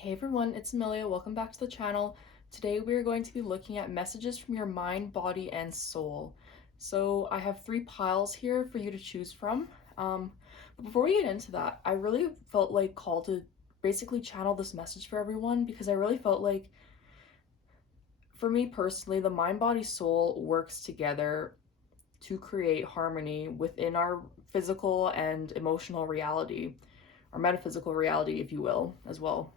Hey everyone, it's Amelia. Welcome back to the channel. Today we are going to be looking at messages from your mind, body, and soul. So I have 3 piles here for you to choose from. But before we get into that, I really felt like called to basically channel this message for everyone because I really felt like, for me personally, the mind, body, soul works together to create harmony within our physical and emotional reality, or metaphysical reality, if you will, as well.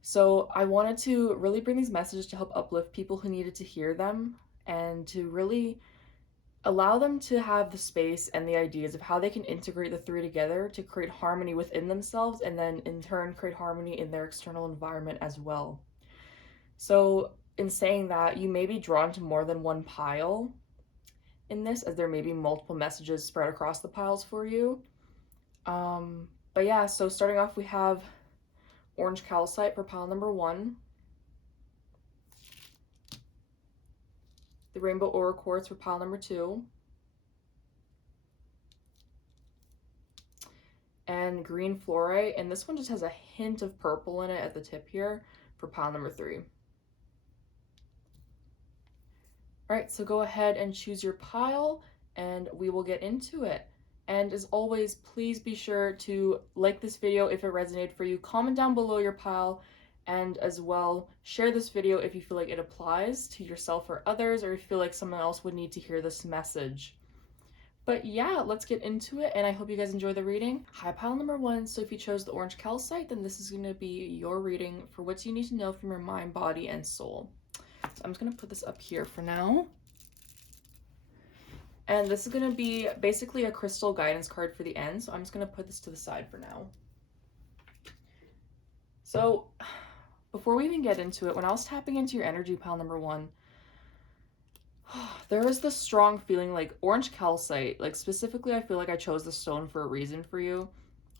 So I wanted to really bring these messages to help uplift people who needed to hear them and to really allow them to have the space and the ideas of how they can integrate the 3 together to create harmony within themselves and then in turn create harmony in their external environment as well. So in saying that, you may be drawn to more than one pile in this, as there may be multiple messages spread across the piles for you. But yeah, so starting off, we have orange calcite for pile number 1, the rainbow aura quartz for pile number 2, and green fluorite, and this one just has a hint of purple in it at the tip here for pile number 3. All right, so go ahead and choose your pile and we will get into it. And as always, please be sure to like this video if it resonated for you, comment down below your pile, and as well share this video if you feel like it applies to yourself or others, or if you feel like someone else would need to hear this message. But yeah, let's get into it, and I hope you guys enjoy the reading. Hi, pile number 1. So if you chose the orange calcite, then this is going to be your reading for what you need to know from your mind, body, and soul. So I'm just going to put this up here for now. And this is going to be basically a crystal guidance card for the end, so I'm just going to put this to the side for now. So before we even get into it, when I was tapping into your energy, pile number 1, there was this strong feeling like orange calcite, like specifically I feel like I chose the stone for a reason for you.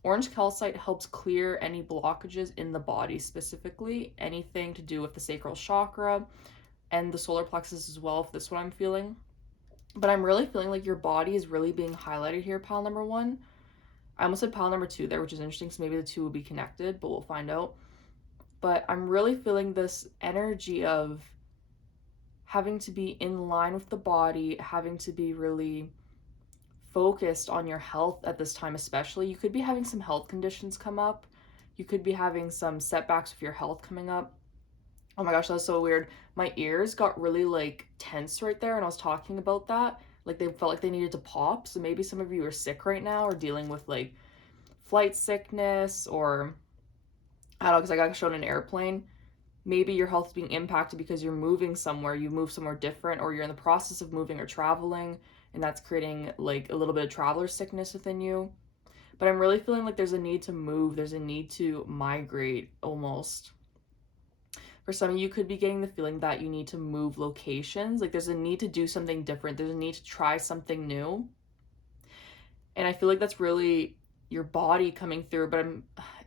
Orange calcite helps clear any blockages in the body, specifically anything to do with the sacral chakra and the solar plexus as well, if this is what I'm feeling. But I'm really feeling like your body is really being highlighted here, pile number 1. I almost said pile number 2 there, which is interesting, so maybe the 2 will be connected, but we'll find out. But I'm really feeling this energy of having to be in line with the body, having to be really focused on your health at this time especially. You could be having some health conditions come up. You could be having some setbacks with your health coming up. Oh my gosh, that's so weird. My ears got really like tense right there and I was talking about that. Like they felt like they needed to pop. So maybe some of you are sick right now or dealing with like flight sickness, or I don't know, because I got shown an airplane. Maybe your health is being impacted because you're moving somewhere, you move somewhere different, or you're in the process of moving or traveling, and that's creating like a little bit of traveler sickness within you. But I'm really feeling like there's a need to move, there's a need to migrate almost. For some of you could be getting the feeling that you need to move locations, like there's a need to do something different, there's a need to try something new. And I feel like that's really your body coming through, but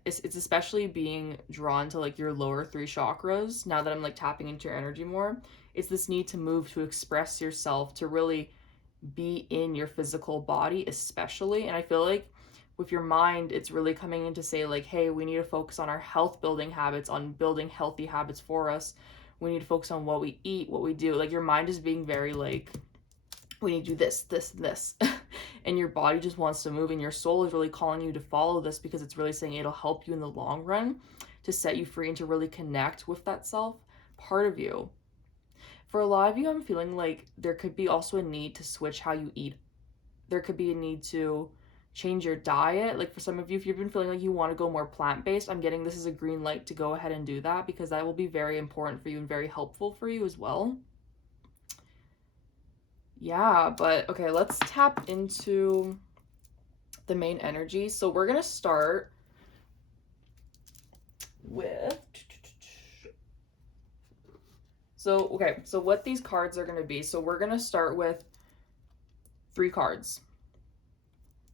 it's especially being drawn to like your lower 3 chakras now that I'm like tapping into your energy more. It's this need to move, to express yourself, to really be in your physical body especially. And I feel like with your mind, it's really coming in to say like, hey, we need to focus on our health building habits, on building healthy habits for us. We need to focus on what we eat, what we do. Like your mind is being very like, we need to do this, this, and this. And your body just wants to move, and your soul is really calling you to follow this because it's really saying it'll help you in the long run to set you free and to really connect with that self part of you. For a lot of you, I'm feeling like there could be also a need to switch how you eat. There could be a need to change your diet. Like for some of you, if you've been feeling like you want to go more plant-based, I'm getting this is a green light to go ahead and do that, because that will be very important for you and very helpful for you as well. Yeah, but okay, let's tap into the main energy. So we're gonna start with, so what these cards are gonna be. So we're gonna start with 3 cards.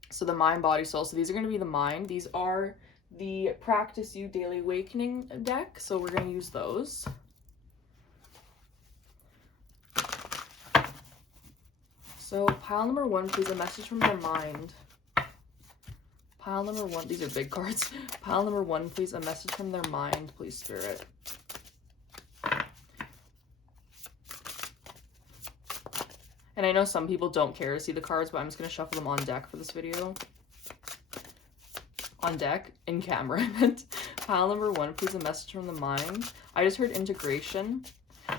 So the mind, body, soul. So these are gonna be the mind. These are the Practice You Daily Awakening deck. So we're gonna use those. So pile number 1, please, a message from your mind. Pile number 1, these are big cards. Pile number 1, please, a message from their mind, please, Spirit. And I know some people don't care to see the cards, but I'm just going to shuffle them on deck for this video. On deck, in camera, I meant. Pile number 1, please, a message from the mind. I just heard integration.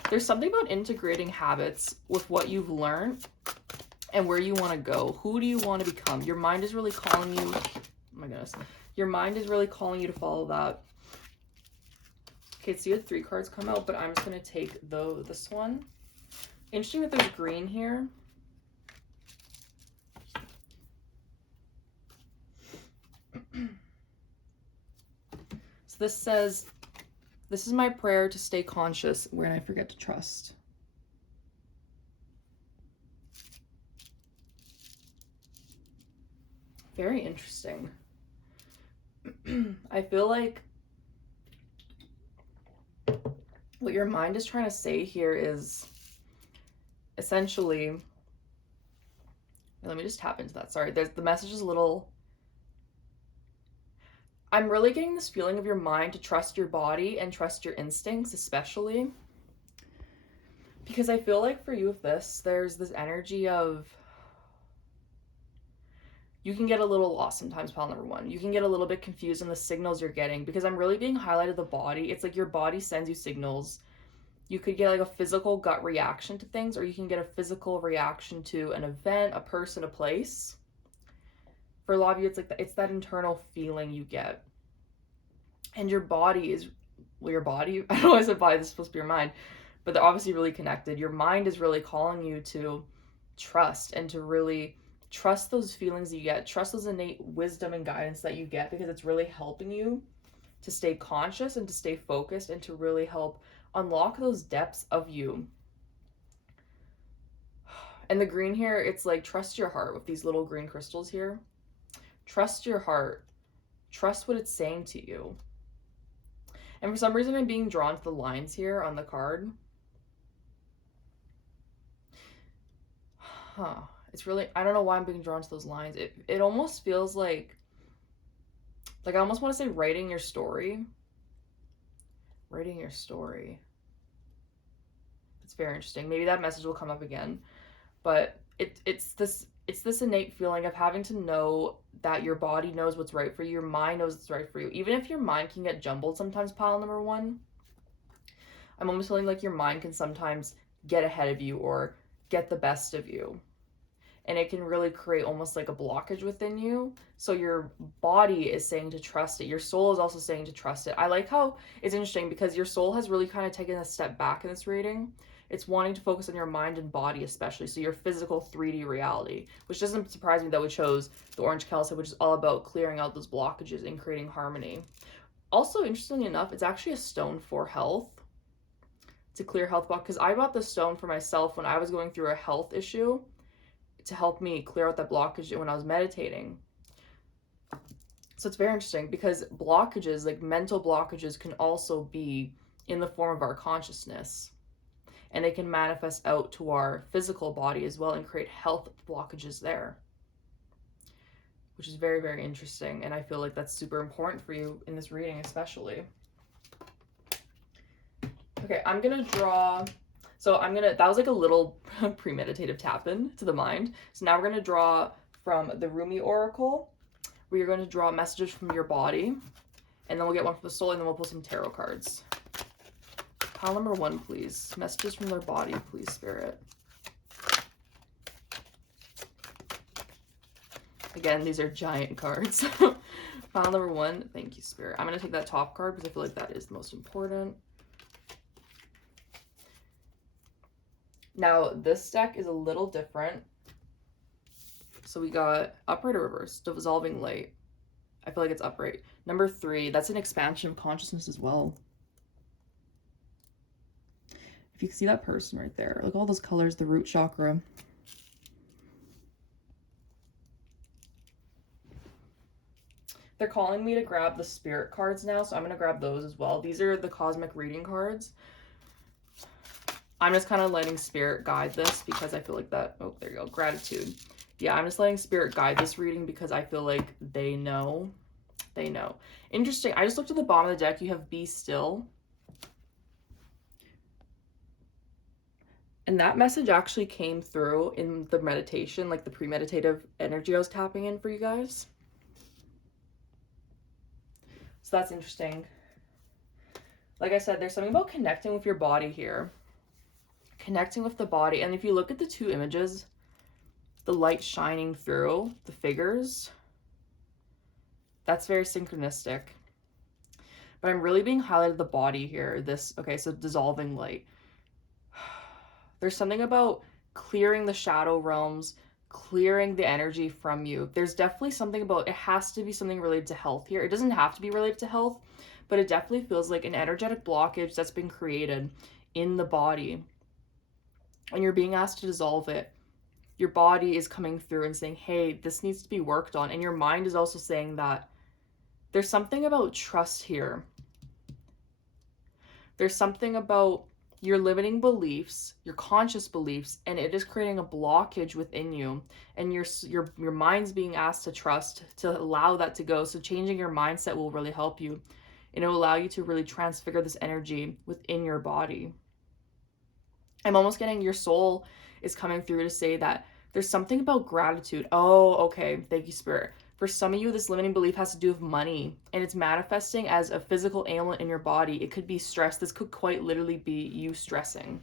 There's something about integrating habits with what you've learned and where you want to go. Who do you want to become? Your mind is really calling you. Oh my goodness. Your mind is really calling you to follow that. Okay, so you had 3 cards come out, but I'm just going to take this one. Interesting that there's green here. So this says, this is my prayer to stay conscious when I forget to trust. Very interesting. I feel like what your mind is trying to say here is essentially, let me just tap into that. Sorry, the message is a little, I'm really getting this feeling of your mind to trust your body and trust your instincts, especially because I feel like for you with this, there's this energy of, you can get a little lost sometimes, pile number 1. You can get a little bit confused in the signals you're getting, because I'm really being highlighted the body. It's like your body sends you signals. You could get like a physical gut reaction to things, or you can get a physical reaction to an event, a person, a place. For a lot of you, it's like it's that internal feeling you get. And your body is, well, your body, I don't know why I said body, this is supposed to be your mind, but they're obviously really connected. Your mind is really calling you to trust and to really trust those feelings you get, trust those innate wisdom and guidance that you get, because it's really helping you to stay conscious and to stay focused and to really help unlock those depths of you. And the green here, it's like trust your heart with these little green crystals here. Trust your heart. Trust what it's saying to you. And for some reason, I'm being drawn to the lines here on the card. It's really, I don't know why I'm being drawn to those lines. It almost feels like I almost want to say writing your story. Writing your story. It's very interesting. Maybe that message will come up again. But it's this innate feeling of having to know that your body knows what's right for you, your mind knows what's right for you. Even if your mind can get jumbled sometimes, pile number 1, I'm almost feeling like your mind can sometimes get ahead of you or get the best of you. And it can really create almost like a blockage within you. So your body is saying to trust it. Your soul is also saying to trust it. I like how it's interesting because your soul has really kind of taken a step back in this reading. It's wanting to focus on your mind and body especially. So your physical 3D reality, which doesn't surprise me that we chose the orange calcite, which is all about clearing out those blockages and creating harmony. Also, interestingly enough, it's actually a stone for health. It's a clear health block, because I bought this stone for myself when I was going through a health issue, to help me clear out that blockage when I was meditating. So it's very interesting because blockages, like mental blockages, can also be in the form of our consciousness, and they can manifest out to our physical body as well and create health blockages there, which is very, very interesting. And I feel like that's super important for you in this reading, especially. Okay, I'm gonna draw. So that was like a little premeditative tap in to the mind. So now we're going to draw from the Rumi Oracle, where you're going to draw messages from your body, and then we'll get one from the soul, and then we'll pull some tarot cards. Pile number 1, please. Messages from their body, please, Spirit. Again, these are giant cards. Pile number 1, thank you, Spirit. I'm going to take that top card because I feel like that is the most important. Now, this deck is a little different. So we got upright or reverse, dissolving light. I feel like it's upright. Number 3, that's an expansion of consciousness as well. If you can see that person right there, look at all those colors, the root chakra. They're calling me to grab the spirit cards now, so I'm going to grab those as well. These are the cosmic reading cards. I'm just kind of letting spirit guide this because I feel like that, oh, there you go, gratitude. Yeah, I'm just letting spirit guide this reading because I feel like they know. Interesting. I just looked at the bottom of the deck. You have be still. And that message actually came through in the meditation, like the premeditative energy I was tapping in for you guys. So that's interesting. Like I said, there's something about connecting with your body here. Connecting with the body. And if you look at the two images, the light shining through the figures, that's very synchronistic. But I'm really being highlighted the body here. Okay, so dissolving light. There's something about clearing the shadow realms, clearing the energy from you. There's definitely something about, it has to be something related to health here. It doesn't have to be related to health, but it definitely feels like an energetic blockage that's been created in the body. And you're being asked to dissolve it. Your body is coming through and saying, hey, this needs to be worked on. And your mind is also saying that there's something about trust here. There's something about your limiting beliefs, your conscious beliefs, and it is creating a blockage within you. And your mind's being asked to trust, to allow that to go. So changing your mindset will really help you. And it will allow you to really transfigure this energy within your body. I'm almost getting your soul is coming through to say that there's something about gratitude. Oh, okay. Thank you, Spirit. For some of you, this limiting belief has to do with money, and it's manifesting as a physical ailment in your body. It could be stress. This could quite literally be you stressing.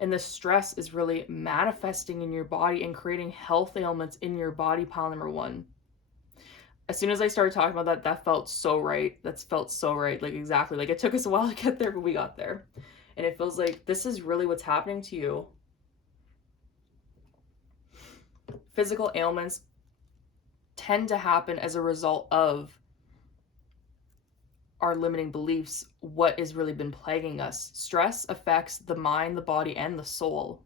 And the stress is really manifesting in your body and creating health ailments in your body, pile number 1. As soon as I started talking about that, that felt so right. That's felt so right. Like, exactly. Like, it took us a while to get there, but we got there. And it feels like this is really what's happening to you. Physical ailments tend to happen as a result of our limiting beliefs, what has really been plaguing us. Stress affects the mind, the body, and the soul.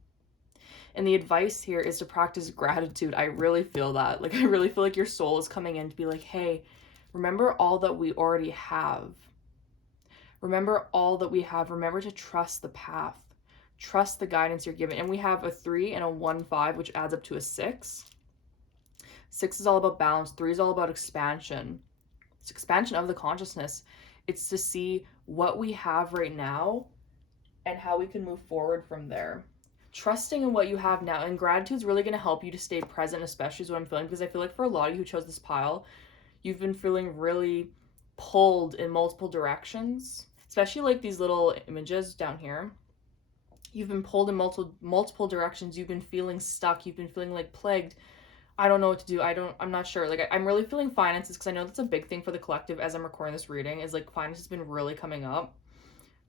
And the advice here is to practice gratitude. I really feel that. Like, I really feel like your soul is coming in to be like, hey, remember all that we already have. Remember all that we have. Remember to trust the path. Trust the guidance you're given. And we have a 3 and a 1-5, which adds up to a 6. 6 is all about balance. 3 is all about expansion. It's expansion of the consciousness. It's to see what we have right now and how we can move forward from there. Trusting in what you have now, and gratitude is really going to help you to stay present, especially is what I'm feeling, because I feel like for a lot of you who chose this pile, you've been feeling really pulled in multiple directions, especially like these little images down here. You've been pulled in multiple directions. You've been feeling stuck. You've been feeling like plagued. I don't know what to do. I'm not sure. Like, I'm really feeling finances, because I know that's a big thing for the collective as I'm recording this reading, is like finance has been really coming up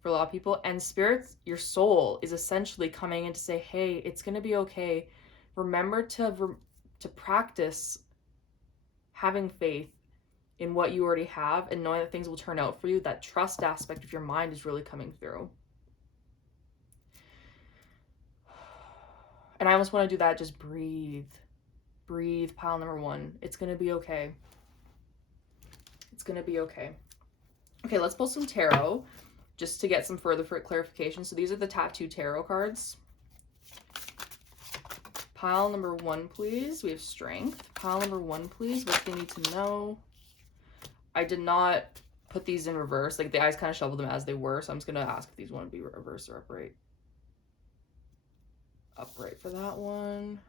for a lot of people. And spirits, your soul is essentially coming in to say, hey, it's going to be okay. Remember to practice having faith in what you already have and knowing that things will turn out for you. That trust aspect of your mind is really coming through. And I almost want to do that. Just breathe. Breathe, pile number 1. It's going to be okay. It's going to be okay. Okay, let's pull some tarot just to get some further clarification. So these are the tattoo tarot cards. Pile number 1, please. We have strength. Pile number 1, please. What they need to know. I did not put these in reverse. Like, the eyes kind of shoveled them as they were. So I'm just going to ask if these want to be reverse or upright. Upright for that one.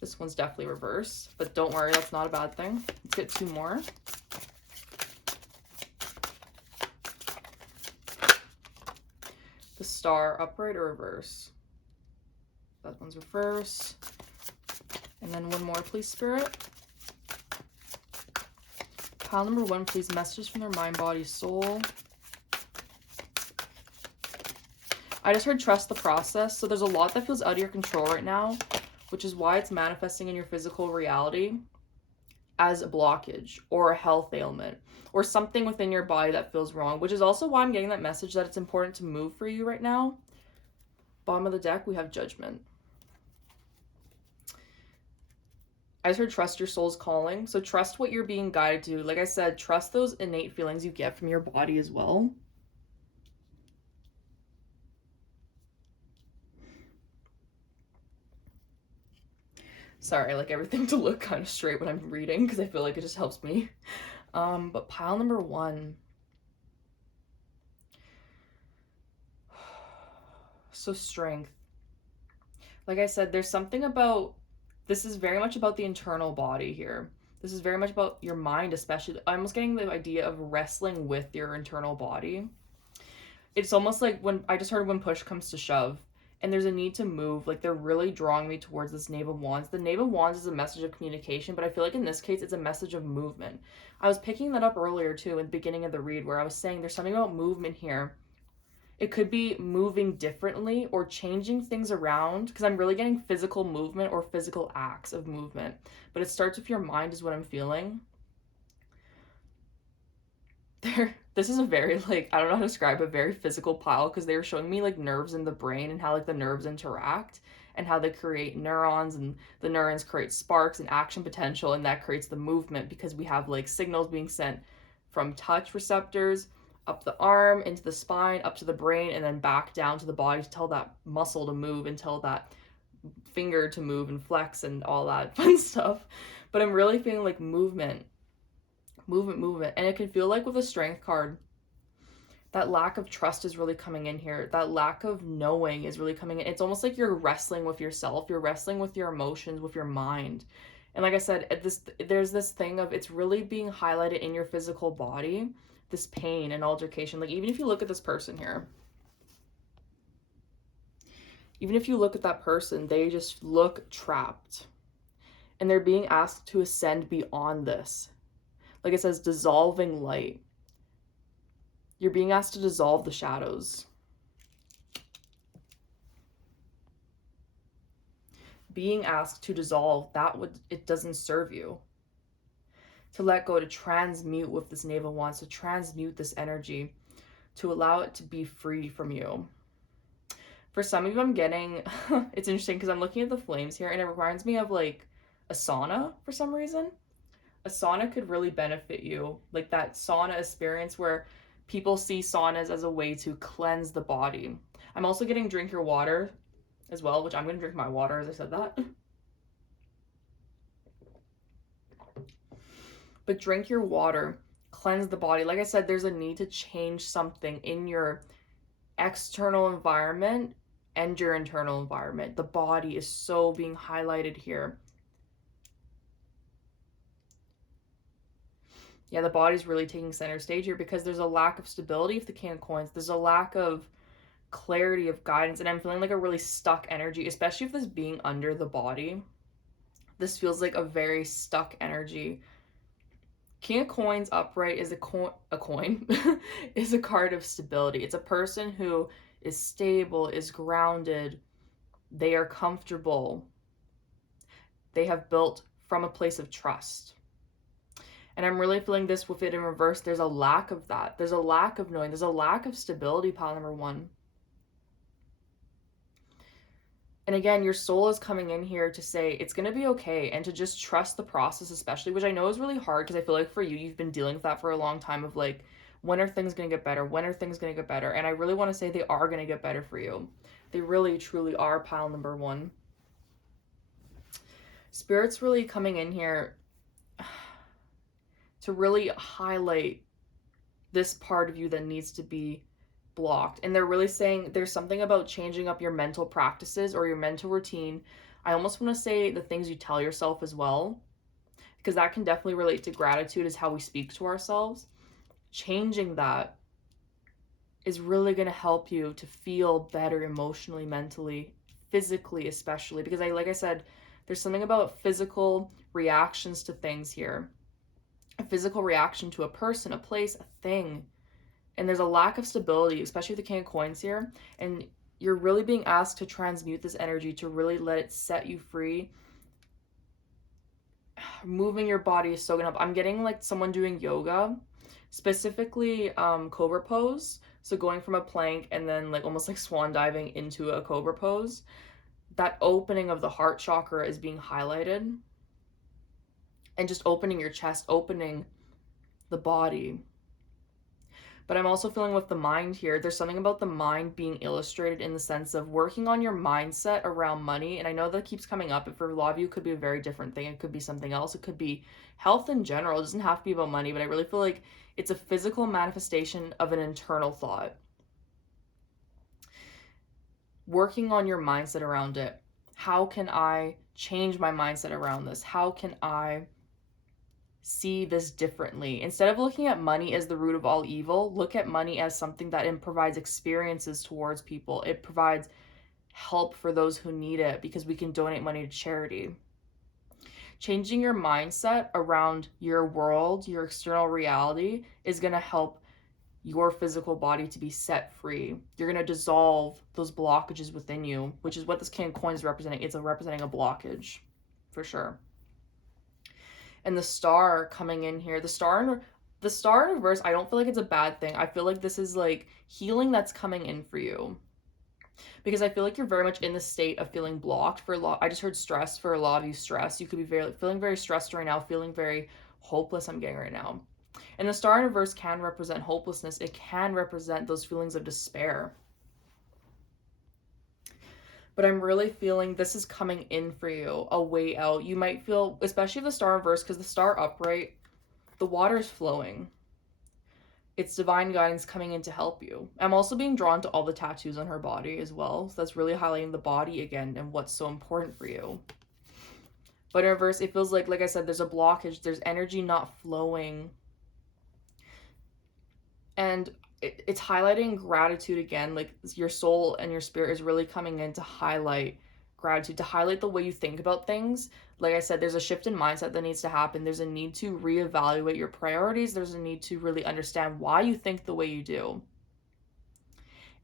This one's definitely reverse, but don't worry, that's not a bad thing. Let's get 2 more. The star, upright or reverse? That one's reverse. And then 1 more, please, Spirit. Pile number 1, please. Messages from their mind, body, soul. I just heard trust the process. So there's a lot that feels out of your control right now, which is why it's manifesting in your physical reality as a blockage or a health ailment or something within your body that feels wrong, which is also why I'm getting that message that it's important to move for you right now. Bottom of the deck, we have judgment. I just heard trust your soul's calling. So trust what you're being guided to. Like I said, trust those innate feelings you get from your body as well. Sorry, I like everything to look kind of straight when I'm reading because I feel like it just helps me. But pile number 1. So strength. Like I said, there's something about, this is very much about the internal body here. This is very much about your mind, especially. I'm almost getting the idea of wrestling with your internal body. It's almost like when I just heard when push comes to shove and there's a need to move, like they're really drawing me towards this Knave of Wands. The Knave of Wands is a message of communication, but I feel like in this case it's a message of movement. I was picking that up earlier too in the beginning of the read where I was saying there's something about movement here. It could be moving differently or changing things around, because I'm really getting physical movement or physical acts of movement. But it starts with your mind is what I'm feeling. This is a very, like, I don't know how to describe a very physical pile, because they were showing me like nerves in the brain and how like the nerves interact and how they create neurons, and the neurons create sparks and action potential, and that creates the movement because we have like signals being sent from touch receptors up the arm into the spine up to the brain and then back down to the body to tell that muscle to move and tell that finger to move and flex and all that fun stuff. But I'm really feeling like movement, and it can feel like with a strength card that lack of trust is really coming in here. That lack of knowing is really coming in. It's almost like you're wrestling with yourself. You're wrestling with your emotions, with your mind. And like I said, there's this thing of it's really being highlighted in your physical body, this pain and altercation. Like even if you look at this person here, even if you look at that person, they just look trapped. And they're being asked to ascend beyond this. Like it says, dissolving light. You're being asked to dissolve the shadows. Being asked to dissolve it doesn't serve you. To let go, to transmute with this Knave of Wands, to transmute this energy, to allow it to be free from you. For some of you, I'm getting, it's interesting because I'm looking at the flames here and it reminds me of like a sauna for some reason. A sauna could really benefit you. Like that sauna experience where people see saunas as a way to cleanse the body. I'm also getting drink your water as well, which I'm going to drink my water as I said that. But drink your water, cleanse the body. Like I said, there's a need to change something in your external environment and your internal environment. The body is so being highlighted here. Yeah, the body's really taking center stage here because there's a lack of stability of the King of Coins. There's a lack of clarity of guidance, and I'm feeling like a really stuck energy, especially if this being under the body. This feels like a very stuck energy. King of Coins upright is a coin is a card of stability. It's a person who is stable, is grounded, they are comfortable, they have built from a place of trust. And I'm really feeling this with it in reverse. There's a lack of that. There's a lack of knowing. There's a lack of stability, pile number 1. And again, your soul is coming in here to say it's going to be okay and to just trust the process, especially, which I know is really hard because I feel like for you, you've been dealing with that for a long time of like, when are things going to get better? When are things going to get better? And I really want to say they are going to get better for you. They really, truly are, pile number 1. Spirit's really coming in here to really highlight this part of you that needs to be blocked. And they're really saying there's something about changing up your mental practices or your mental routine. I almost want to say the things you tell yourself as well, because that can definitely relate to gratitude, is how we speak to ourselves. Changing that is really going to help you to feel better emotionally, mentally, physically, especially, because like I said, there's something about physical reactions to things here. A physical reaction to a person, a place, a thing. And there's a lack of stability, especially with the King of Coins here. And you're really being asked to transmute this energy, to really let it set you free. Moving your body is so gonna help. I'm getting like someone doing yoga, specifically cobra pose. So going from a plank and then like almost like swan diving into a cobra pose. That opening of the heart chakra is being highlighted. And just opening your chest, opening the body. But I'm also feeling with the mind here, there's something about the mind being illustrated in the sense of working on your mindset around money. And I know that keeps coming up, but for a lot of you, it could be a very different thing. It could be something else. It could be health in general. It doesn't have to be about money, but I really feel like it's a physical manifestation of an internal thought. Working on your mindset around it. How can I change my mindset around this? How can I see this differently? Instead of looking at money as the root of all evil, look at money as something that it provides experiences towards people. It provides help for those who need it because we can donate money to charity. Changing your mindset around your world, your external reality, is going to help your physical body to be set free. You're going to dissolve those blockages within you, which is what this King of Coins is representing. It's representing a blockage, for sure. And the star coming in here, the star in reverse, I don't feel like it's a bad thing. I feel like this is like healing that's coming in for you. Because I feel like you're very much in the state of feeling blocked for a lot. I just heard stress for a lot of you. Stress. You could be feeling very stressed right now, feeling very hopeless, I'm getting right now. And the star in reverse can represent hopelessness. It can represent those feelings of despair. But I'm really feeling this is coming in for you, a way out. You might feel, especially the star reverse, because the star upright, the water is flowing. It's divine guidance coming in to help you. I'm also being drawn to all the tattoos on her body as well. So that's really highlighting the body again and what's so important for you. But in reverse, it feels like I said, there's a blockage. There's energy not flowing. And it's highlighting gratitude again. Like your soul and your spirit is really coming in to highlight gratitude, to highlight the way you think about things. Like I said, there's a shift in mindset that needs to happen. There's a need to reevaluate your priorities. There's a need to really understand why you think the way you do.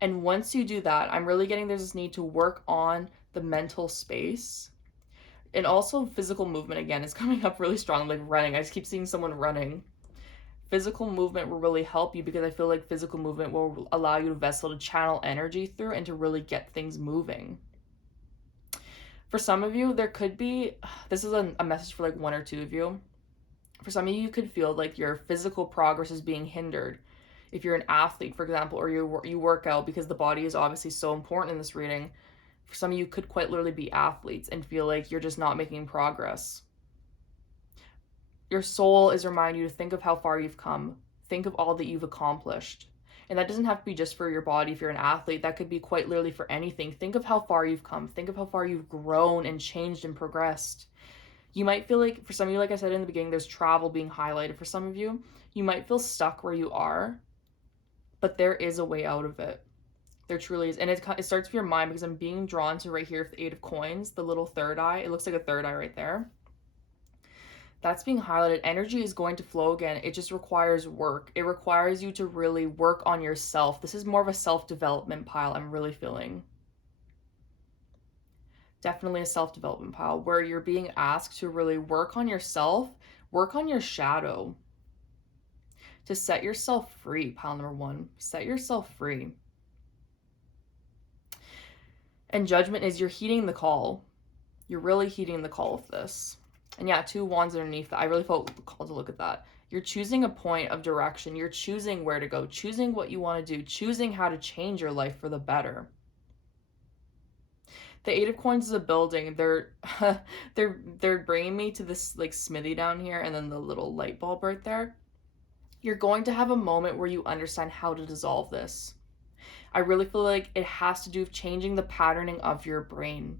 And once you do that, I'm really getting there's this need to work on the mental space. And also physical movement again is coming up really strong, like running. I just keep seeing someone running. Physical movement will really help you because I feel like physical movement will allow you to vessel to channel energy through and to really get things moving. For some of you, there could be, this is a message for like one or two of you. For some of you, you could feel like your physical progress is being hindered. If you're an athlete, for example, or you work out, because the body is obviously so important in this reading. For some of you, could quite literally be athletes and feel like you're just not making progress. Your soul is reminding you to think of how far you've come. Think of all that you've accomplished. And that doesn't have to be just for your body if you're an athlete. That could be quite literally for anything. Think of how far you've come. Think of how far you've grown and changed and progressed. You might feel like, for some of you, like I said in the beginning, there's travel being highlighted. For some of you, you might feel stuck where you are, but there is a way out of it. There truly is. And it starts with your mind, because I'm being drawn to right here, the 8 of Coins, the little third eye. It looks like a third eye right there. That's being highlighted. Energy is going to flow again. It just requires work. It requires you to really work on yourself. This is more of a self-development pile, I'm really feeling. Definitely a self-development pile where you're being asked to really work on yourself, work on your shadow, to set yourself free. Pile number 1, set yourself free. And judgment is you're heeding the call. You're really heeding the call of this. And yeah, 2 wands underneath that. I really felt called to look at that. You're choosing a point of direction. You're choosing where to go, choosing what you want to do, choosing how to change your life for the better. The 8 of Coins is a building. They're bringing me to this like smithy down here, and then the little light bulb right there. You're going to have a moment where you understand how to dissolve this. I really feel like it has to do with changing the patterning of your brain.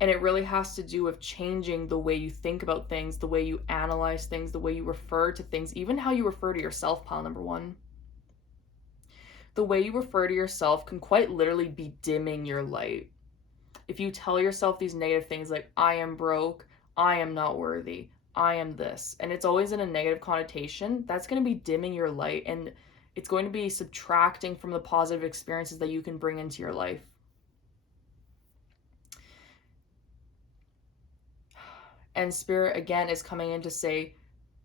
And it really has to do with changing the way you think about things, the way you analyze things, the way you refer to things, even how you refer to yourself, pile number 1. The way you refer to yourself can quite literally be dimming your light. If you tell yourself these negative things like, I am broke, I am not worthy, I am this, and it's always in a negative connotation, that's going to be dimming your light, and it's going to be subtracting from the positive experiences that you can bring into your life. And Spirit, again, is coming in to say,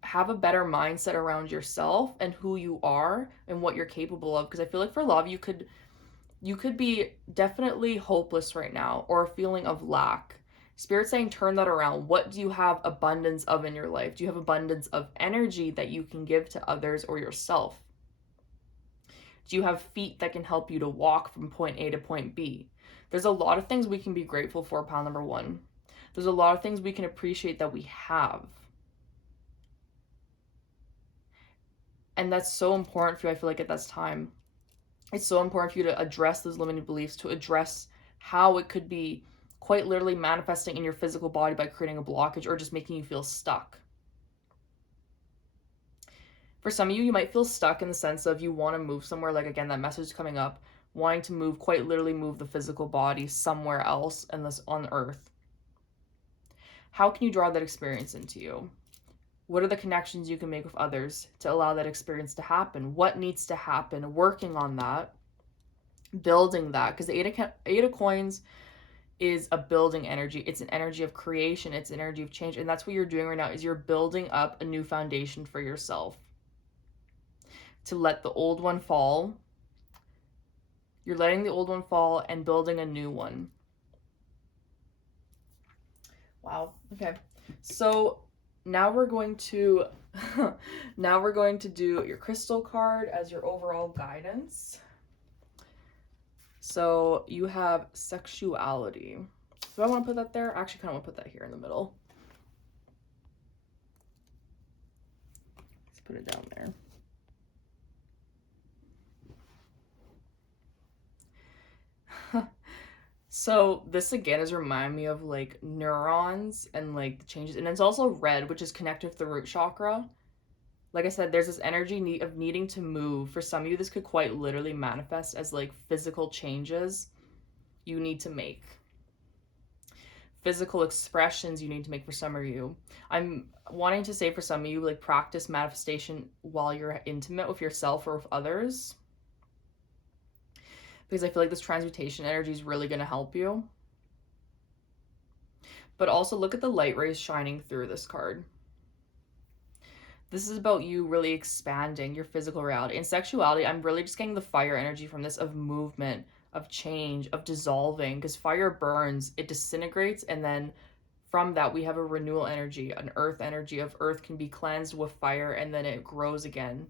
have a better mindset around yourself and who you are and what you're capable of. Because I feel like for a lot of you could be definitely hopeless right now, or a feeling of lack. Spirit's saying turn that around. What do you have abundance of in your life? Do you have abundance of energy that you can give to others or yourself? Do you have feet that can help you to walk from point A to point B? There's a lot of things we can be grateful for, pile number one. There's a lot of things we can appreciate that we have. And that's so important for you, I feel like, at this time. It's so important for you to address those limiting beliefs, to address how it could be quite literally manifesting in your physical body by creating a blockage or just making you feel stuck. For some of you, you might feel stuck in the sense of you want to move somewhere, like again, that message is coming up, wanting to move, quite literally move the physical body somewhere else in this on earth. How can you draw that experience into you? What are the connections you can make with others to allow that experience to happen? What needs to happen? Working on that, building that, because the Eight of Coins is a building energy. It's an energy of creation. It's an energy of change. And that's what you're doing right now, is you're building up a new foundation for yourself. To let the old one fall. You're letting the old one fall and building a new one. Wow. Okay. So now we're going to do your crystal card as your overall guidance. So you have sexuality. Do I want to put that there? I actually kind of want to put that here in the middle. Let's put it down there. So this again is reminding me of like neurons and like the changes, and it's also red, which is connected with the root chakra. Like I said, there's this energy of needing to move. For some of you, this could quite literally manifest as like physical changes you need to make. Physical expressions you need to make for some of you. I'm wanting to say for some of you, like practice manifestation while you're intimate with yourself or with others. Because I feel like this transmutation energy is really going to help you. But also look at the light rays shining through this card. This is about you really expanding your physical reality. In sexuality, I'm really just getting the fire energy from this, of movement, of change, of dissolving, because fire burns, it disintegrates, and then from that we have a renewal energy, an earth energy of earth can be cleansed with fire, and then it grows again.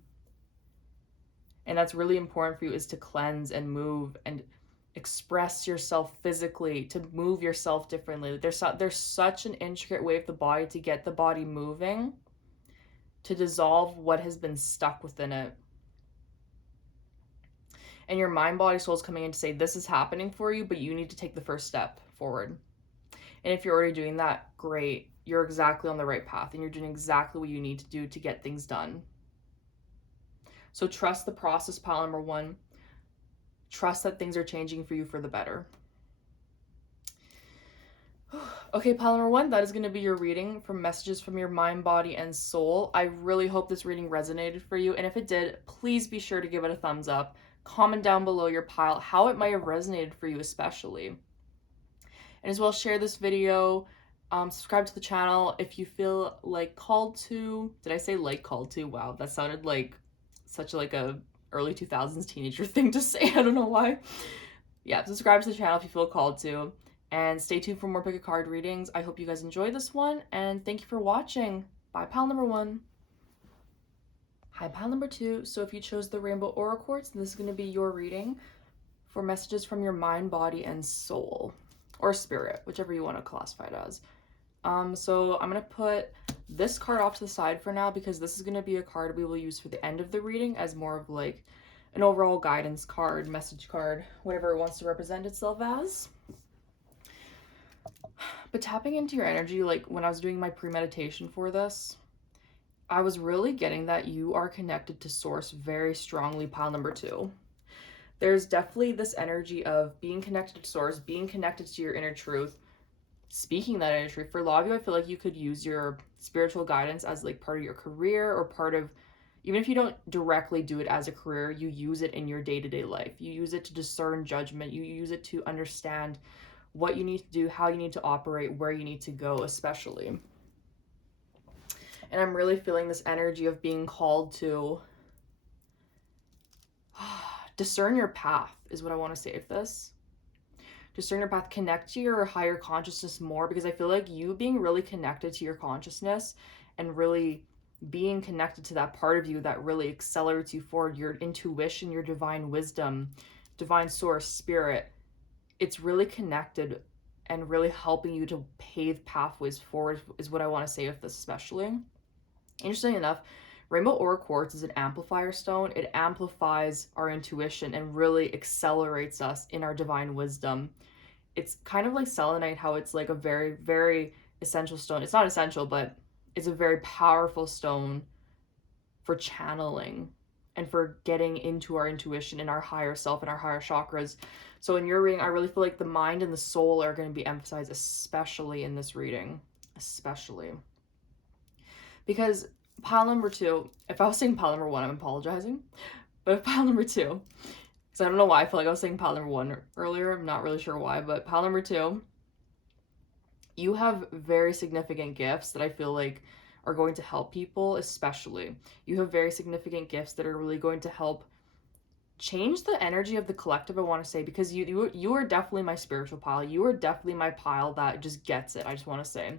And that's really important for you, is to cleanse and move and express yourself physically, to move yourself differently. There's such an intricate way of the body to get the body moving, to dissolve what has been stuck within it. And your mind, body, soul is coming in to say, this is happening for you, but you need to take the first step forward. And if you're already doing that, great. You're exactly on the right path, and you're doing exactly what you need to do to get things done. So trust the process, pile number one. Trust that things are changing for you for the better. Okay, pile number one, that is going to be your reading from Messages from Your Mind, Body, and Soul. I really hope this reading resonated for you. And if it did, please be sure to give it a thumbs up. Comment down below your pile how it might have resonated for you especially. And as well, share this video. Subscribe to the channel if you feel like called to. Did I say like called to? Wow, that sounded like such like a early 2000s teenager thing to say. I don't know why. Yeah, subscribe to the channel if you feel called to. And stay tuned for more pick a card readings. I hope you guys enjoyed this one, and thank you for watching. Bye, pile number one. Hi, pile number two. So if you chose the Rainbow Aura Quartz, this is going to be your reading for Messages from Your Mind, Body, and Soul. Or Spirit, whichever you want to classify it as. So I'm going to put this card off to the side for now, because this is going to be a card we will use for the end of the reading as more of like an overall guidance card, message card, whatever it wants to represent itself as. But tapping into your energy, like when I was doing my pre-meditation for this, I was really getting that you are connected to Source very strongly, pile number two. There's definitely this energy of being connected to Source, being connected to your inner truth, speaking that inner truth. For a lot of you, I feel like you could use your spiritual guidance as like part of your career, or part of, even if you don't directly do it as a career, you use it in your day-to-day life. You use it to discern judgment. You use it to understand what you need to do, how you need to operate, where you need to go, especially. And I'm really feeling this energy of being called to discern your path, is what I want to say of this. discern your path, connect to your higher consciousness more, because I feel like you being really connected to your consciousness and really being connected to that part of you that really accelerates you forward, your intuition, your divine wisdom, divine source, spirit, it's really connected and really helping you to pave pathways forward is what I want to say with this especially. Interesting enough, Rainbow Aura Quartz is an amplifier stone. It amplifies our intuition and really accelerates us in our divine wisdom. It's kind of like selenite, how it's like a very, very essential stone. It's not essential, but it's a very powerful stone for channeling and for getting into our intuition and our higher self and our higher chakras. So in your reading, I really feel like the mind and the soul are going to be emphasized, especially in this reading, especially. Because pile number 2, if I was saying pile number 1, I'm apologizing. But if pile number 2, because I don't know why I feel like I was saying pile number 1 earlier, I'm not really sure why, but pile number 2, you have very significant gifts that I feel like are going to help people, especially. You have very significant gifts that are really going to help change the energy of the collective, I want to say, because you are definitely my spiritual pile. You are definitely my pile that just gets it, I just want to say.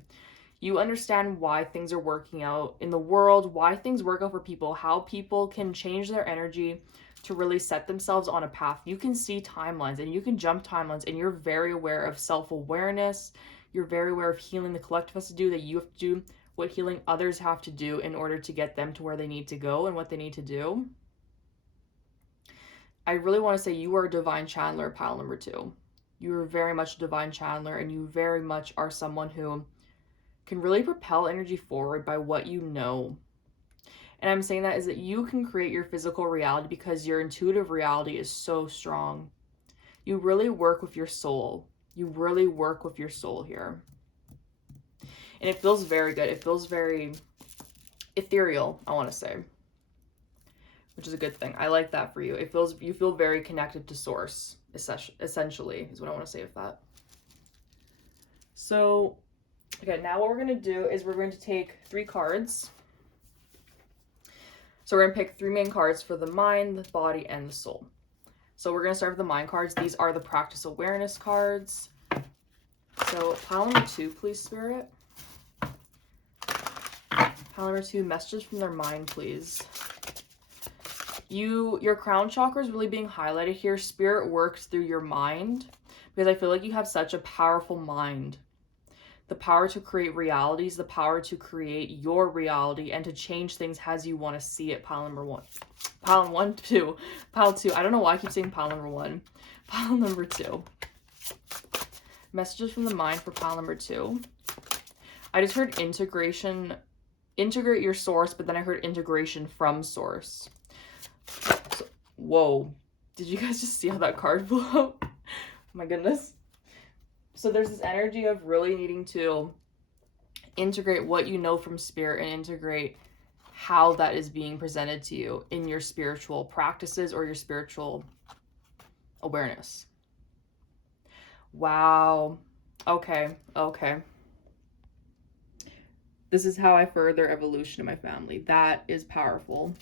You understand why things are working out in the world, why things work out for people, how people can change their energy to really set themselves on a path. You can see timelines and you can jump timelines, and you're very aware of self-awareness. You're very aware of healing the collective has to do, that you have to do what healing others have to do in order to get them to where they need to go and what they need to do. I really want to say you are a divine channeler, pile number 2. You are very much a divine channeler, and you very much are someone who can really propel energy forward by what you know. And I'm saying that is that you can create your physical reality because your intuitive reality is so strong. You really work with your soul. You really work with your soul here. And it feels very good. It feels very ethereal, I want to say, which is a good thing. I like that for you. It feels, you feel very connected to source, essentially, is what I want to say with that. So, okay, now what we're going to do is we're going to take 3 cards. So we're going to pick 3 main cards for the mind, the body, and the soul. So we're going to start with the mind cards. These are the practice awareness cards. So pile number 2, please, Spirit. Pile number 2, messages from their mind, please. Your crown chakra is really being highlighted here. Spirit works through your mind, because I feel like you have such a powerful mind. The power to create realities, the power to create your reality and to change things as you want to see it. Pile number 1. Pile 2. Pile 2. I don't know why I keep saying pile number 1. Pile number 2. Messages from the mind for pile number 2. I just heard integration. Integrate your source, but then I heard integration from source. So, whoa. Did you guys just see how that card blew up? Oh my goodness. So there's this energy of really needing to integrate what you know from spirit and integrate how that is being presented to you in your spiritual practices or your spiritual awareness. Wow. Okay. This is how I further evolution in my family. That is powerful.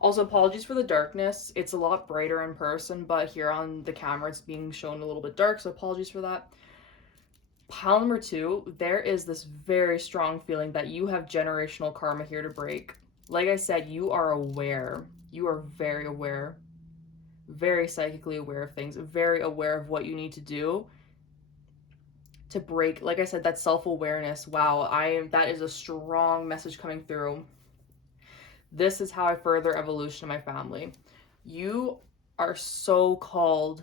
Also, apologies for the darkness. It's a lot brighter in person, but here on the camera it's being shown a little bit dark, so apologies for that. Pile number 2, there is this very strong feeling that you have generational karma here to break. Like I said, you are aware. You are very aware. Very psychically aware of things. Very aware of what you need to do to break. Like I said, that self-awareness. Wow, that is a strong message coming through. This is how I further evolution in my family. You are so called.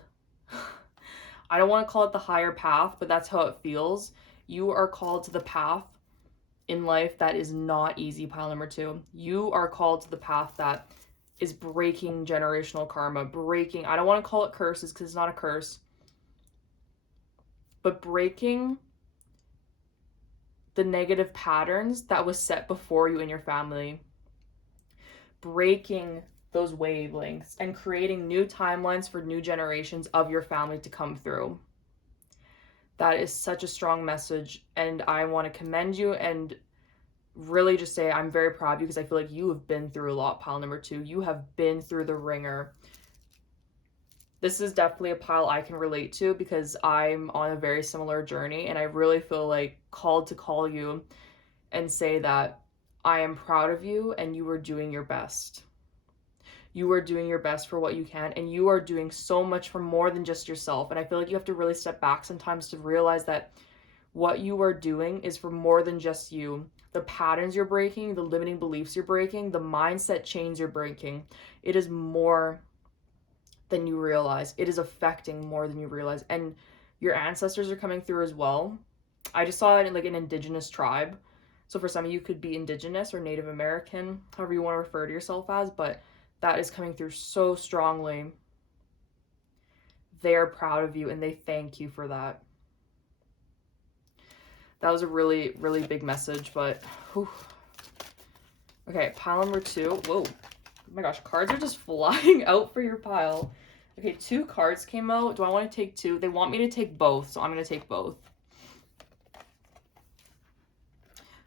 I don't want to call it the higher path, but that's how it feels. You are called to the path in life that is not easy, pile number 2. You are called to the path that is breaking generational karma, breaking, I don't want to call it curses because it's not a curse, but breaking the negative patterns that was set before you in your family. Breaking those wavelengths and creating new timelines for new generations of your family to come through. That is such a strong message, and I want to commend you and really just say I'm very proud of you, because I feel like you have been through a lot, pile number 2. You have been through the ringer. This is definitely a pile I can relate to because I'm on a very similar journey, and I really feel like called to call you and say that I am proud of you and you are doing your best. You are doing your best for what you can, and you are doing so much for more than just yourself. And I feel like you have to really step back sometimes to realize that what you are doing is for more than just you. The patterns you're breaking, the limiting beliefs you're breaking, the mindset chains you're breaking, it is more than you realize. It is affecting more than you realize. And your ancestors are coming through as well. I just saw it in like an indigenous tribe. So for some of you could be indigenous or Native American, however you want to refer to yourself as, but that is coming through so strongly. They are proud of you and they thank you for that. That was a really, really big message, but whew. Okay, pile number 2. Whoa. Oh my gosh, cards are just flying out for your pile. Okay, 2 cards came out. Do I want to take 2? They want me to take both, so I'm going to take both.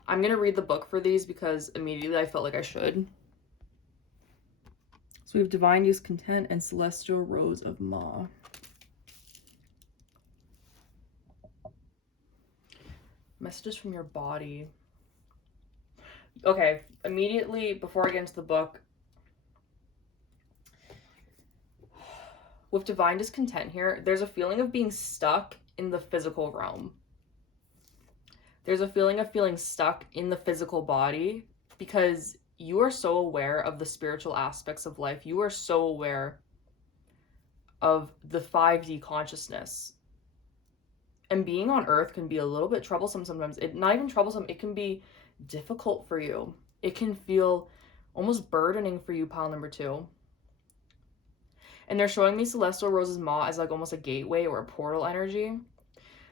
I'm going to read the book for these because immediately I felt like I should. So we have Divine Discontent and Celestial Rose of Ma. Messages from your body. Okay, immediately before I get into the book, with Divine Discontent here, there's a feeling of being stuck in the physical realm. There's a feeling of feeling stuck in the physical body because you are so aware of the spiritual aspects of life. You are so aware of the 5D consciousness. And being on Earth can be a little bit troublesome sometimes. Not even troublesome, it can be difficult for you. It can feel almost burdening for you, pile number 2. And they're showing me Celestial Rose's Ma as like almost a gateway or a portal energy.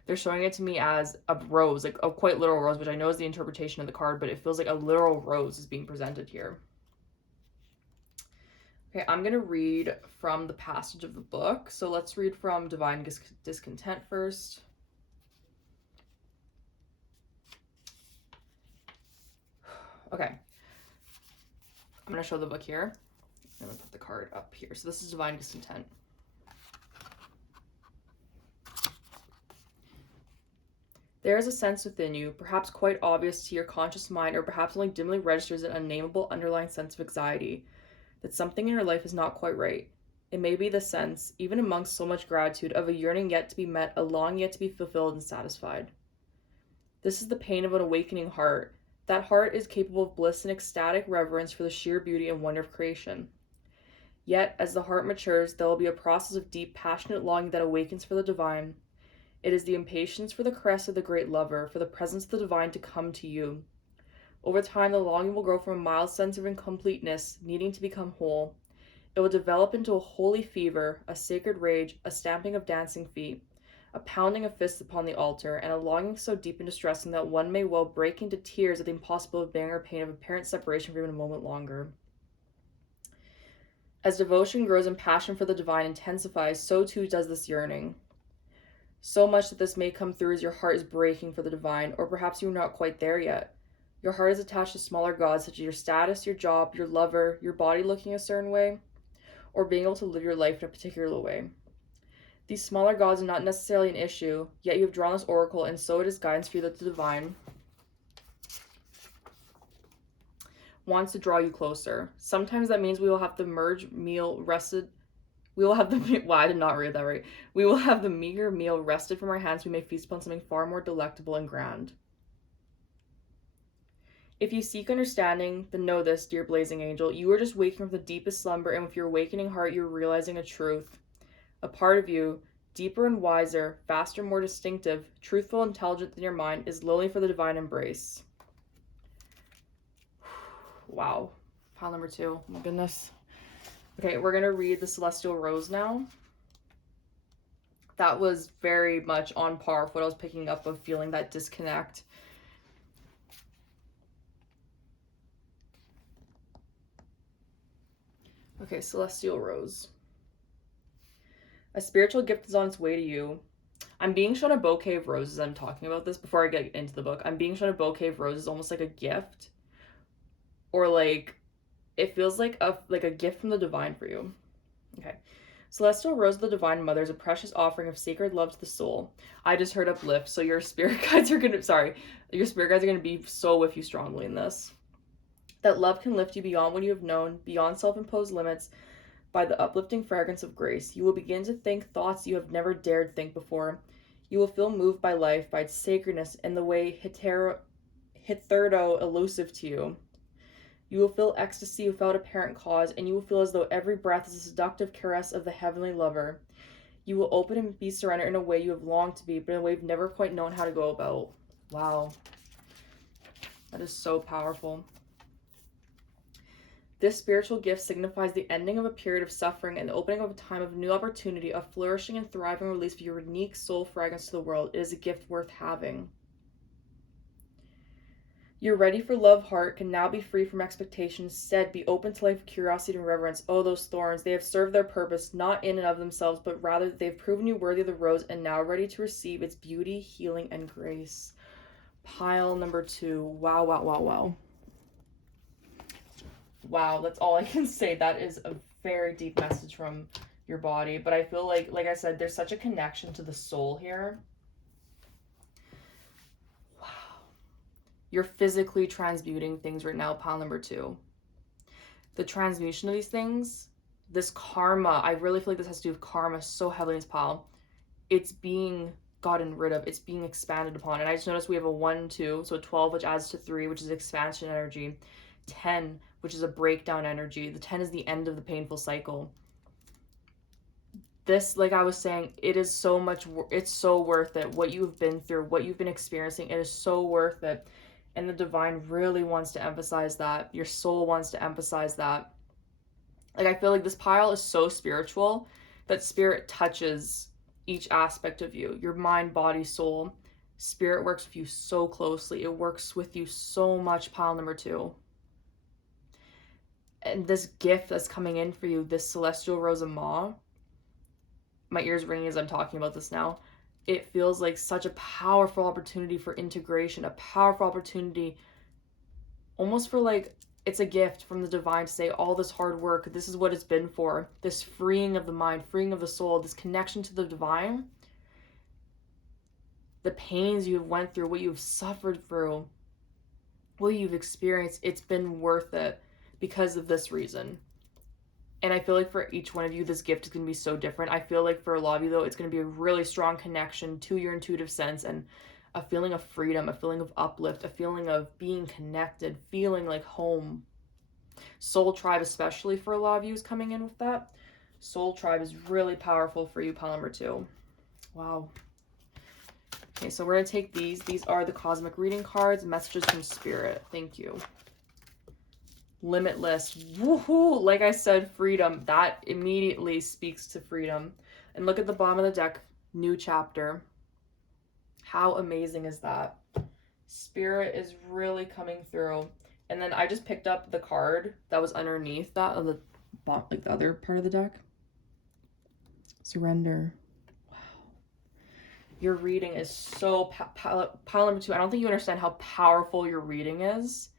They're showing it to me as a rose, like a quite literal rose, which I know is the interpretation of the card, but it feels like a literal rose is being presented here. Okay, I'm going to read from the passage of the book. So let's read from Divine Discontent first. Okay. I'm going to show the book here. I'm going to put the card up here. So this is Divine Discontent. There is a sense within you, perhaps quite obvious to your conscious mind, or perhaps only dimly registers an unnameable underlying sense of anxiety, that something in your life is not quite right. It may be the sense, even amongst so much gratitude, of a yearning yet to be met, a longing yet to be fulfilled and satisfied. This is the pain of an awakening heart. That heart is capable of bliss and ecstatic reverence for the sheer beauty and wonder of creation. Yet, as the heart matures, there will be a process of deep, passionate longing that awakens for the divine. It is the impatience for the caress of the great lover, for the presence of the divine to come to you. Over time, the longing will grow from a mild sense of incompleteness, needing to become whole. It will develop into a holy fever, a sacred rage, a stamping of dancing feet, a pounding of fists upon the altar, and a longing so deep and distressing that one may well break into tears at the impossible bearing or pain of apparent separation from even a moment longer. As devotion grows and passion for the divine intensifies, so too does this yearning. So much that this may come through as your heart is breaking for the divine, or perhaps you're not quite there yet. Your heart is attached to smaller gods such as your status, your job, your lover, your body looking a certain way, or being able to live your life in a particular way. These smaller gods are not necessarily an issue, yet you have drawn this oracle, and so it is guidance for you that the divine wants to draw you closer. Sometimes that means we will have the We will have I did not read that right. We will have the meager meal wrested from our hands. We may feast upon something far more delectable and grand. If you seek understanding, then know this, dear blazing angel. You are just waking from the deepest slumber, and with your awakening heart, you're realizing a truth. A part of you, deeper and wiser, faster, more distinctive, truthful, intelligent than your mind, is longing for the divine embrace. Wow. Pile number 2. Oh my goodness. Okay, we're going to read the Celestial Rose now. That was very much on par with what I was picking up of feeling that disconnect. Okay, Celestial Rose. A spiritual gift is on its way to you. I'm being shown a bouquet of roses. I'm talking about this before I get into the book. I'm being shown a bouquet of roses, almost like a gift. Or like, it feels like a gift from the divine for you. Okay. Celestial Rose of the Divine Mother is a precious offering of sacred love to the soul. I just heard uplift, so your spirit guides are gonna, your spirit guides are gonna be so with you strongly in this. That love can lift you beyond what you have known, beyond self-imposed limits, by the uplifting fragrance of grace. You will begin to think thoughts you have never dared think before. You will feel moved by life, by its sacredness, and the way hitherto elusive to you. You will feel ecstasy without apparent cause, and you will feel as though every breath is a seductive caress of the heavenly lover. You will open and be surrendered in a way you have longed to be, but in a way you've never quite known how to go about. Wow. That is so powerful. This spiritual gift signifies the ending of a period of suffering and the opening of a time of new opportunity, of flourishing and thriving release of your unique soul fragrance to the world. It is a gift worth having. Your ready for love heart can now be free from expectations. Instead, be open to life, curiosity, and reverence. Oh, those thorns, they have served their purpose, not in and of themselves, but rather that they've proven you worthy of the rose and now ready to receive its beauty, healing, and grace. Pile number 2. Wow, wow, wow, wow. Wow, that's all I can say. That is a very deep message from your body. But I feel like I said, there's such a connection to the soul here. Wow. You're physically transmuting things right now, pile number 2. The transmutation of these things, this karma, I really feel like this has to do with karma so heavily in this pile. It's being gotten rid of. It's being expanded upon. And I just noticed we have a 1, 2, so 12, which adds to 3, which is expansion energy. 10, which is a breakdown energy. The 10 is the end of the painful cycle. This, like I was saying, it is so much, it's so worth it. What you've been through, what you've been experiencing, it is so worth it. And the divine really wants to emphasize that. Your soul wants to emphasize that. Like, I feel like this pile is so spiritual that spirit touches each aspect of you. Your mind, body, soul. Spirit works with you so closely. It works with you so much, pile number 2. And this gift that's coming in for you, this Celestial Rose of Ma, my ears ringing as I'm talking about this now, it feels like such a powerful opportunity for integration, a powerful opportunity almost for like, it's a gift from the divine to say all this hard work, this is what it's been for, this freeing of the mind, freeing of the soul, this connection to the divine, the pains you have went through, what you've suffered through, what you've experienced, it's been worth it because of this reason. And I feel like for each one of you, this gift is going to be so different. I feel like for a lot of you, though, it's going to be a really strong connection to your intuitive sense and a feeling of freedom, a feeling of uplift, a feeling of being connected, feeling like home. Soul Tribe, especially for a lot of you, is coming in with that. Soul Tribe is really powerful for you, pile number 2. Wow. Okay, so we're going to take these. These are the cosmic reading cards, messages from spirit. Thank you. Limitless. Woohoo! Like I said, freedom. That immediately speaks to freedom. And look at the bottom of the deck. New chapter. How amazing is that? Spirit is really coming through. And then I just picked up the card that was underneath that of the like the other part of the deck. Surrender. Wow. Your reading is so pile number 2. I don't think you understand how powerful your reading is.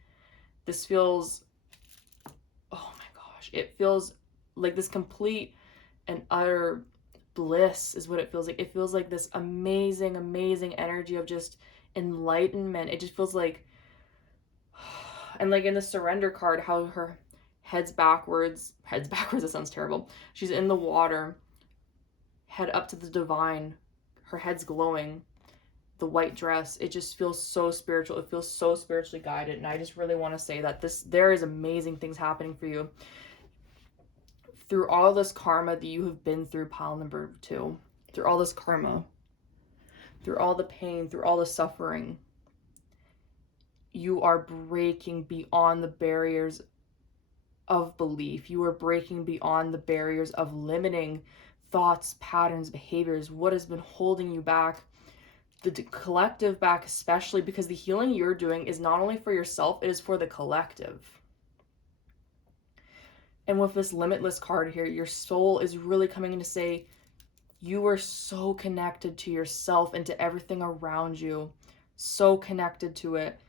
This feels, oh my gosh, it feels like this complete and utter bliss is what it feels like. It feels like this amazing, amazing energy of just enlightenment. It just feels like, and like in the surrender card, how her head's backwards, that sounds terrible. She's in the water, head up to the divine, her head's glowing, the white dress, it just feels so spiritual. It feels so spiritually guided. And I just really want to say that there is amazing things happening for you through all this karma that you have been through, pile number 2, through all this karma, through all the pain, through all the suffering. You are breaking beyond the barriers of belief. You are breaking beyond the barriers of limiting thoughts, patterns, behaviors, what has been holding you back, the collective back, especially because the healing you're doing is not only for yourself, it is for the collective. And with this limitless card here, your soul is really coming in to say, you are so connected to yourself and to everything around you, so connected to it.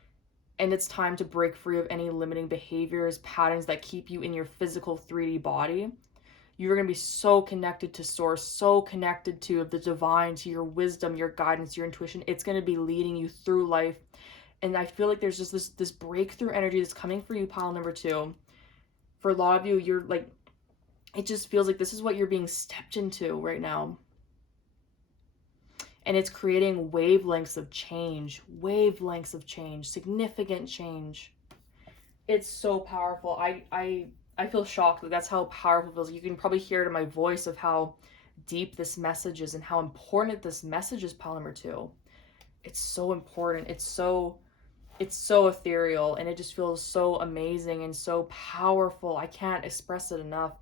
And it's time to break free of any limiting behaviors, patterns that keep you in your physical 3D body. You're going to be so connected to source, so connected to the divine, to your wisdom, your guidance, your intuition. It's going to be leading you through life. And I feel like there's just this breakthrough energy that's coming for you, pile number 2. For a lot of you, you're like, it just feels like this is what you're being stepped into right now. And it's creating wavelengths of change, significant change. It's so powerful. I feel shocked that that's how powerful it feels. You can probably hear it in my voice of how deep this message is and how important this message is, pile number 2. It's so important. It's so ethereal, and it just feels so amazing and so powerful. I can't express it enough.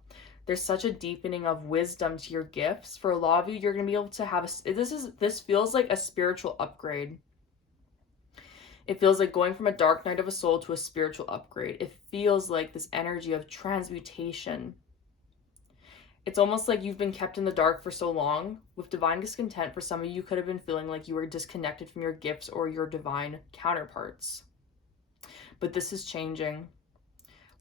There's such a deepening of wisdom to your gifts. For a lot of you, you're going to be able to have this feels like a spiritual upgrade. It feels like going from a dark night of a soul to a spiritual upgrade. It feels like this energy of transmutation. It's almost like you've been kept in the dark for so long. With divine discontent, for some of you could have been feeling like you were disconnected from your gifts or your divine counterparts. But this is changing.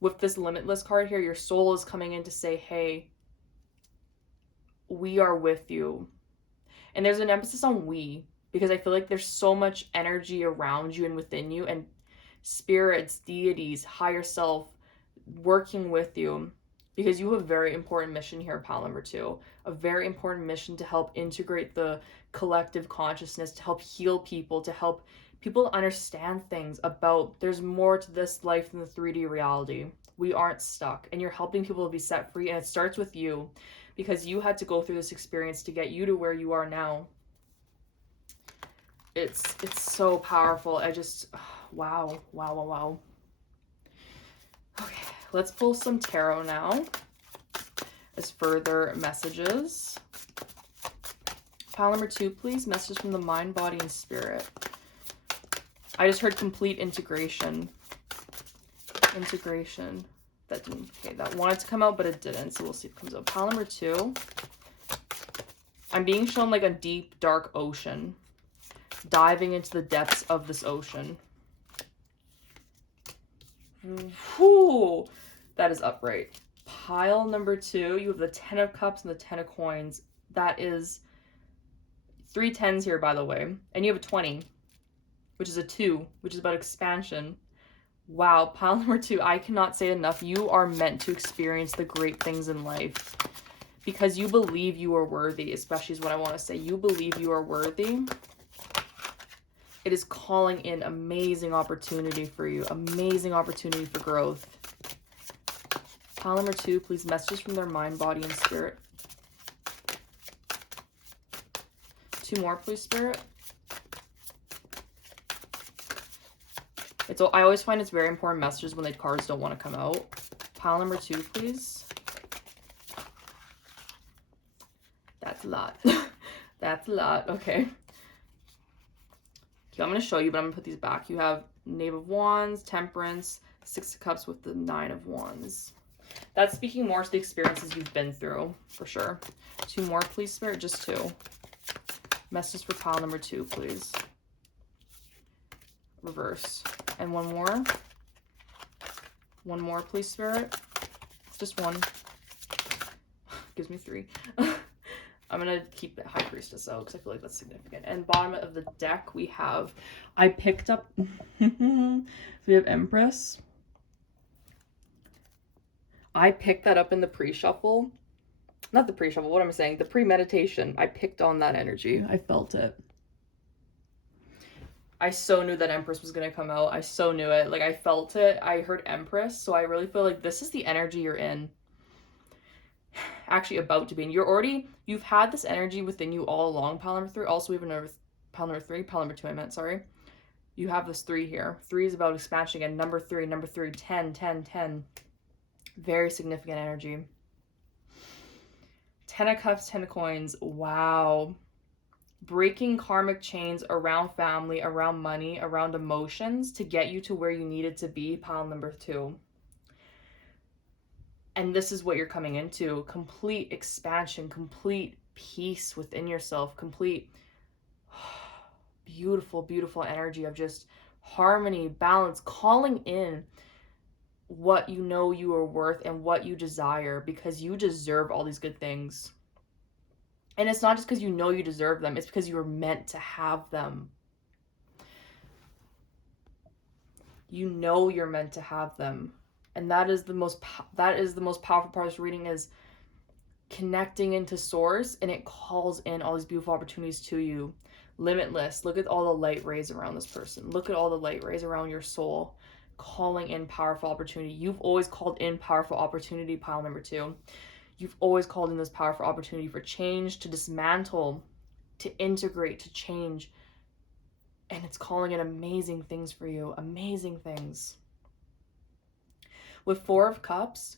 With this limitless card here, your soul is coming in to say, hey, we are with you. And there's an emphasis on we, because I feel like there's so much energy around you and within you, and spirits, deities, higher self working with you, because you have a very important mission here, pile number 2. A very important mission to help integrate the collective consciousness, to help heal people, to help people understand things about there's more to this life than the 3D reality. We aren't stuck, and you're helping people to be set free, and it starts with you, because you had to go through this experience to get you to where you are now. It's so powerful. I just, wow. Okay, let's pull some tarot now as further messages. Pile number 2, please. Messages from the mind, body, and spirit. I just heard complete integration. Integration. That didn't, okay, that wanted to come out, but it didn't. So we'll see if it comes out. Pile number 2. I'm being shown like a deep, dark ocean. Diving into the depths of this ocean. Whew, that is upright. Pile number 2, you have the 10 of Cups and the 10 of Coins. That is 3 10s here, by the way. And you have a 20, which is a 2, which is about expansion. Wow, pile number 2, I cannot say enough. You are meant to experience the great things in life because you believe you are worthy, especially is what I want to say. You believe you are worthy. It is calling in amazing opportunity for you, amazing opportunity for growth. Pile number 2, please, messages from their mind, body, and spirit. 2 more, please, spirit. I always find it's very important messages when the cards don't want to come out. Pile number 2, please. That's a lot. That's a lot. Okay. I'm going to show you, but I'm going to put these back. You have Knave of Wands, Temperance, 6 of Cups with the 9 of Wands. That's speaking more to the experiences you've been through, for sure. 2 more, please, Spirit. Just 2. Messages for pile number 2, please. Reverse. And 1 more. 1 more, please, Spirit. Just 1. Gives me 3. I'm going to keep the High Priestess out because I feel like that's significant. And bottom of the deck, we have, I picked up, so we have Empress. I picked that up in the pre-shuffle. Not the pre-shuffle, what am I saying? The pre-meditation. I picked on that energy. I felt it. I so knew that Empress was going to come out. I so knew it. Like, I felt it. I heard Empress, so I really feel like this is the energy you're in. Actually about to be in. You've had this energy within you all along, pile number 3. Also, we have another pile number 3, pile number 2, I meant, sorry. You have this 3 here. 3 is about expansion again. Number 3, 10, 10, 10. Very significant energy. 10 of Cups, 10 of Coins. Wow. Breaking karmic chains around family, around money, around emotions to get you to where you needed to be, pile number 2. And this is what you're coming into. Complete expansion, complete peace within yourself, complete beautiful, beautiful energy of just harmony, balance, calling in what you know you are worth and what you desire, because you deserve all these good things. And it's not just because you know you deserve them, it's because you were meant to have them. You know you're meant to have them. And that is the most powerful part of this reading, is connecting into source, and it calls in all these beautiful opportunities to you. Limitless. Look at all the light rays around this person. Look at all the light rays around your soul, calling in powerful opportunity. You've always called in powerful opportunity, pile number 2. You've always called in this powerful opportunity for change, to dismantle, to integrate, to change. And it's calling in amazing things for you. Amazing things. With 4 of Cups,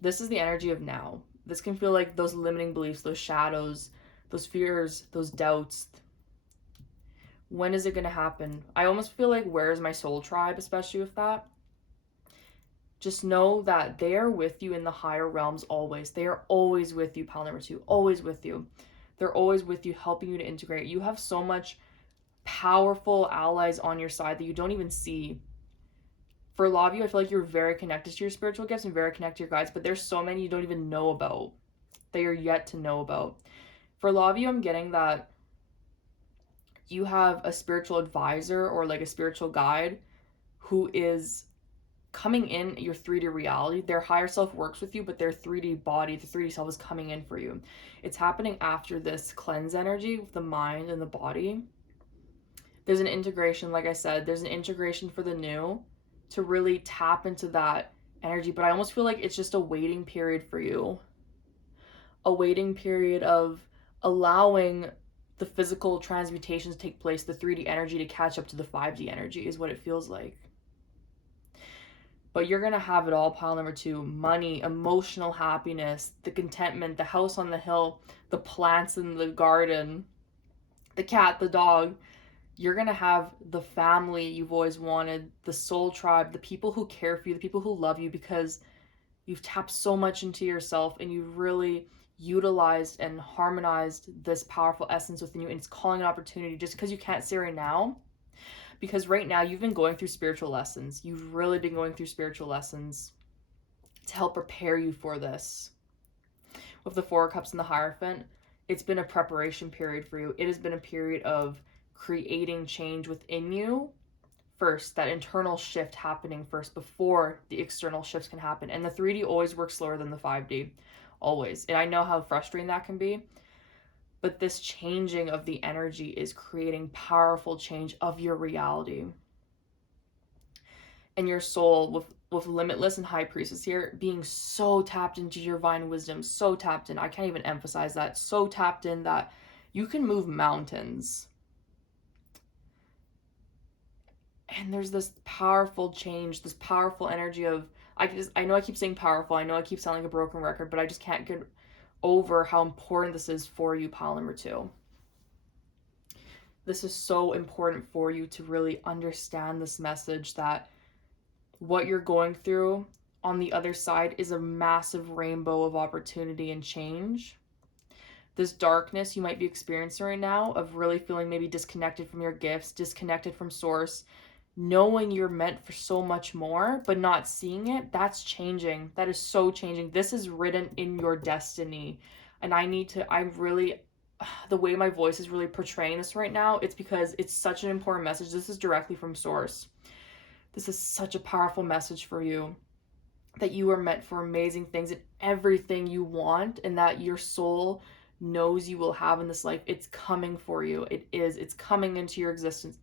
this is the energy of now. This can feel like those limiting beliefs, those shadows, those fears, those doubts. When is it going to happen? I almost feel like, where's my soul tribe, especially with that? Just know that they are with you in the higher realms always. They are always with you, pile number 2. Always with you. They're always with you, helping you to integrate. You have so much powerful allies on your side that you don't even see. For a lot of you, I feel like you're very connected to your spiritual gifts and very connected to your guides, but there's so many you don't even know about. They are yet to know about. For a lot of you, I'm getting that you have a spiritual advisor or like a spiritual guide who is coming in your 3D reality. Their higher self works with you, but their 3D body, the 3D self, is coming in for you. It's happening after this cleanse energy with the mind and the body. There's an integration, like I said, there's an integration for the new to really tap into that energy, but I almost feel like it's just a waiting period for you. A waiting period of allowing the physical transmutations to take place, the 3D energy to catch up to the 5D energy is what it feels like. But you're going to have it all, pile number 2. Money, emotional happiness, the contentment, the house on the hill, the plants in the garden, the cat, the dog. You're going to have the family you've always wanted, the soul tribe, the people who care for you, the people who love you, because you've tapped so much into yourself and you've really utilized and harmonized this powerful essence within you, and it's calling an opportunity just because you can't see right now. Because right now you've been going through spiritual lessons. You've really been going through spiritual lessons to help prepare you for this. With the 4 of Cups and the Hierophant, it's been a preparation period for you. It has been a period of creating change within you first, that internal shift happening first before the external shifts can happen. And the 3D always works slower than the 5D, always. And I know how frustrating that can be, but this changing of the energy is creating powerful change of your reality. And your soul, with Limitless and High Priestess here, being so tapped into your divine wisdom, so tapped in, I can't even emphasize that, so tapped in that you can move mountains. And there's this powerful change, this powerful energy of, I know I keep saying powerful, I know I keep sounding like a broken record, but I just can't get over how important this is for you, pile number 2. This is so important for you to really understand this message, that what you're going through on the other side is a massive rainbow of opportunity and change. This darkness you might be experiencing right now, of really feeling maybe disconnected from your gifts, disconnected from source, knowing you're meant for so much more, but not seeing it, that's changing. That is so changing. This is written in your destiny. And the way my voice is really portraying this right now, it's because it's such an important message. This is directly from source. This is such a powerful message for you, that you are meant for amazing things and everything you want, and that your soul knows you will have in this life. It's coming for you. It's coming into your existence.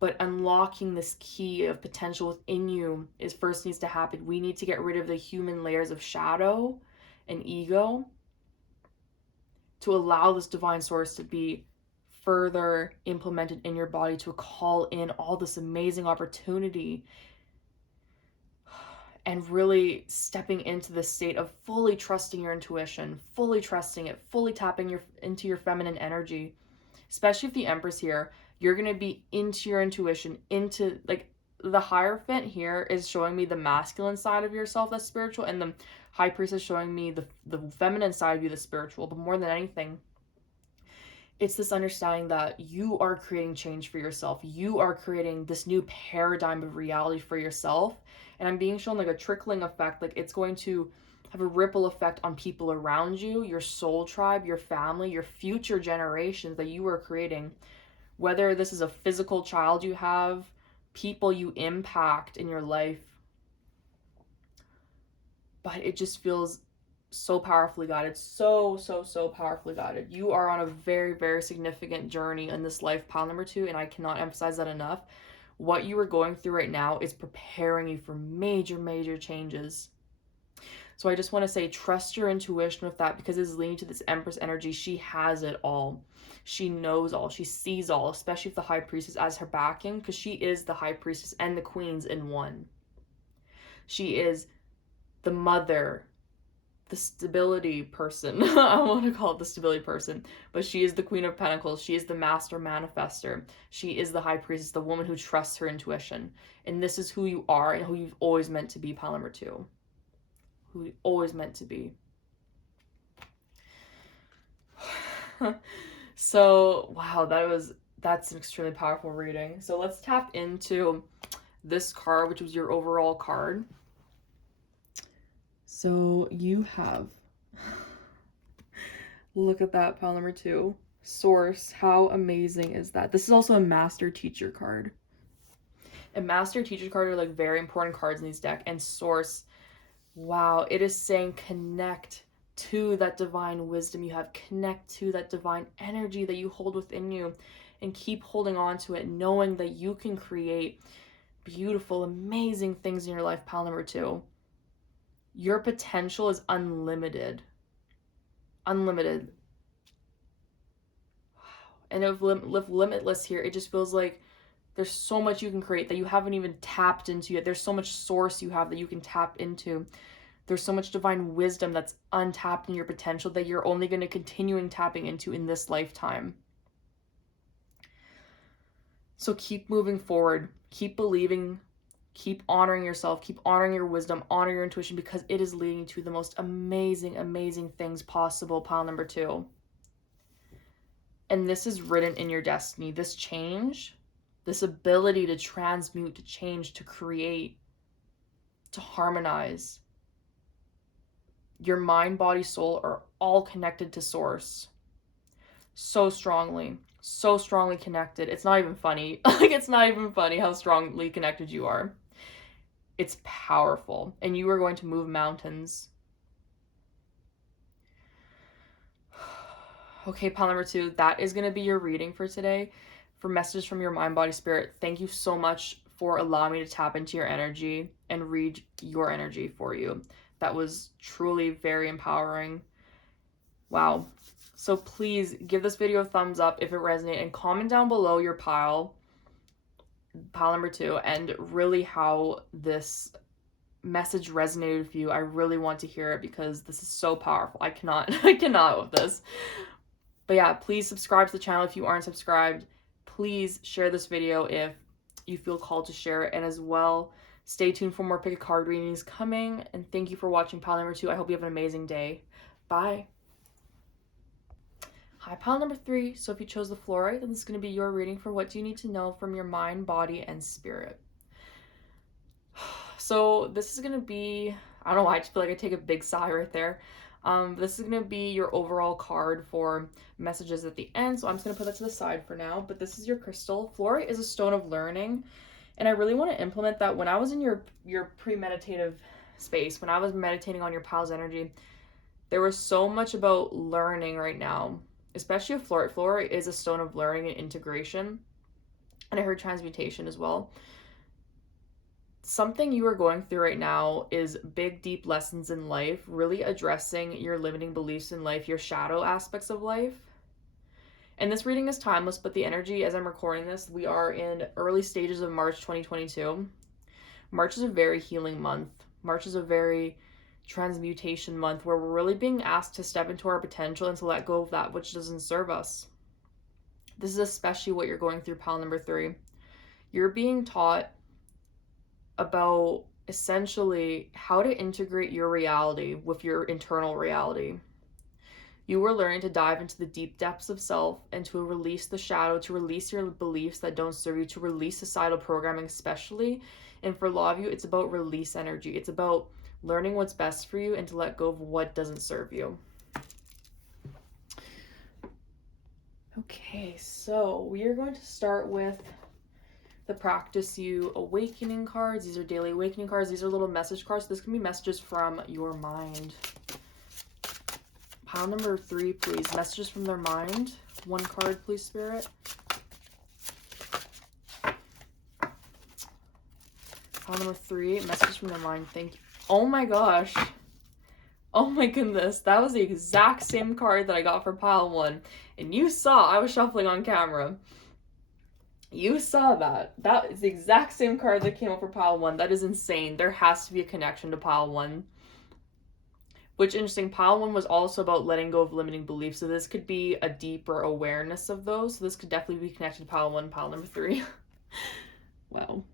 But unlocking this key of potential within you is first needs to happen. We need to get rid of the human layers of shadow and ego to allow this divine source to be further implemented in your body, to call in all this amazing opportunity, and really stepping into this state of fully trusting your intuition, fully trusting it, fully tapping into your feminine energy. Especially if the Empress here, you're going to be into your intuition, into, like, the Hierophant here is showing me the masculine side of yourself that's spiritual, and the High Priestess is showing me the feminine side of you that's spiritual. But more than anything, it's this understanding that you are creating change for yourself. You are creating this new paradigm of reality for yourself. And I'm being shown like a trickling effect. Like it's going to have a ripple effect on people around you, your soul tribe, your family, your future generations that you are creating. Whether this is a physical child you have, people you impact in your life. But it just feels so powerfully guided, so powerfully guided. You are on a very, very significant journey in this life, pile number 2, and I cannot emphasize that enough. What you are going through right now is preparing you for major changes. So I just want to say, trust your intuition with that, because it's leading to this Empress energy. She has it all. She knows all. She sees all, especially with the High Priestess as her backing, because she is the High Priestess and the Queens in one. She is the mother, the stability person. I want to call it the stability person, but she is the Queen of Pentacles. She is the master manifester. She is the High Priestess, the woman who trusts her intuition. And this is who you are and who you've always meant to be, pile number 2. Who you always meant to be. So, wow, that's an extremely powerful reading. So let's tap into this card, which was your overall card. So you have, look at that, pile number 2. Source, how amazing is that? This is also a master teacher card. And master teacher card are like very important cards in these decks. And source, wow, it is saying connect to that divine wisdom you have, connect to that divine energy that you hold within you, and keep holding on to it, knowing that you can create beautiful, amazing things in your life, pile number 2. Your potential is unlimited. Unlimited. Wow. And if limitless here, it just feels like there's so much you can create that you haven't even tapped into yet. There's so much source you have that you can tap into. There's so much divine wisdom that's untapped in your potential that you're only going to continue tapping into in this lifetime. So keep moving forward. Keep believing. Keep honoring yourself. Keep honoring your wisdom. Honor your intuition, because it is leading to the most amazing things possible, pile number 2. And this is written in your destiny. This change, this ability to transmute, to change, to create, to harmonize. Your mind, body, soul are all connected to source. So strongly connected. It's not even funny. Like, it's not even funny how strongly connected you are. It's powerful. And you are going to move mountains. Okay, pile number 2, that is going to be your reading for today. For messages from your mind, body, spirit, thank you so much for allowing me to tap into your energy and read your energy for you. That was truly very empowering. Wow. So please give this video a thumbs up if it resonated, and comment down below your pile number 2, and really how this message resonated with you. I really want to hear it, because this is so powerful. I cannot with this. But yeah, please subscribe to the channel if you aren't subscribed. Please share this video if you feel called to share it. And as well, stay tuned for more pick a card readings coming. And thank you for watching pile number 2. I hope you have an amazing day. Bye. Hi, pile number 3. So if you chose the fluorite, then this is going to be your reading for what do you need to know from your mind, body, and spirit. So this is going to be, I don't know why, I just feel like I take a big sigh right there. This is going to be your overall card for messages at the end, so I'm just going to put that to the side for now. But this is your crystal. Fluorite is a stone of learning, and I really want to implement that. When I was in your pre-meditative space, when I was meditating on your pile's energy, there was so much about learning right now, especially with fluorite. Fluorite is a stone of learning and integration, and I heard transmutation as well. Something you are going through right now is big, deep lessons in life, really addressing your limiting beliefs in life, your shadow aspects of life. And this reading is timeless, but the energy, as I'm recording this, we are in early stages of March 2022. March is a very healing month. March is a very transmutation month, where we're really being asked to step into our potential and to let go of that which doesn't serve us. This is especially what you're going through, pile number 3. You're being taught about essentially how to integrate your reality with your internal reality. You are learning to dive into the deep depths of self and to release the shadow, to release your beliefs that don't serve you, to release societal programming especially. And for a lot of you, it's about release energy. It's about learning what's best for you and to let go of what doesn't serve you. Okay, so we are going to start with the Practice You Awakening cards. These are daily awakening cards. These are little message cards. This can be messages from your mind. Pile number 3, please. Messages from their mind. 1 card, please, Spirit. Pile number 3, messages from their mind. Thank you. Oh my gosh. Oh my goodness. That was the exact same card that I got for pile 1. And you saw I was shuffling on camera. You saw that. That is the exact same card that came up for pile 1. That is insane. There has to be a connection to pile 1. Which, interesting, pile 1 was also about letting go of limiting beliefs. So this could be a deeper awareness of those. So this could definitely be connected to pile 1, pile number 3. Wow.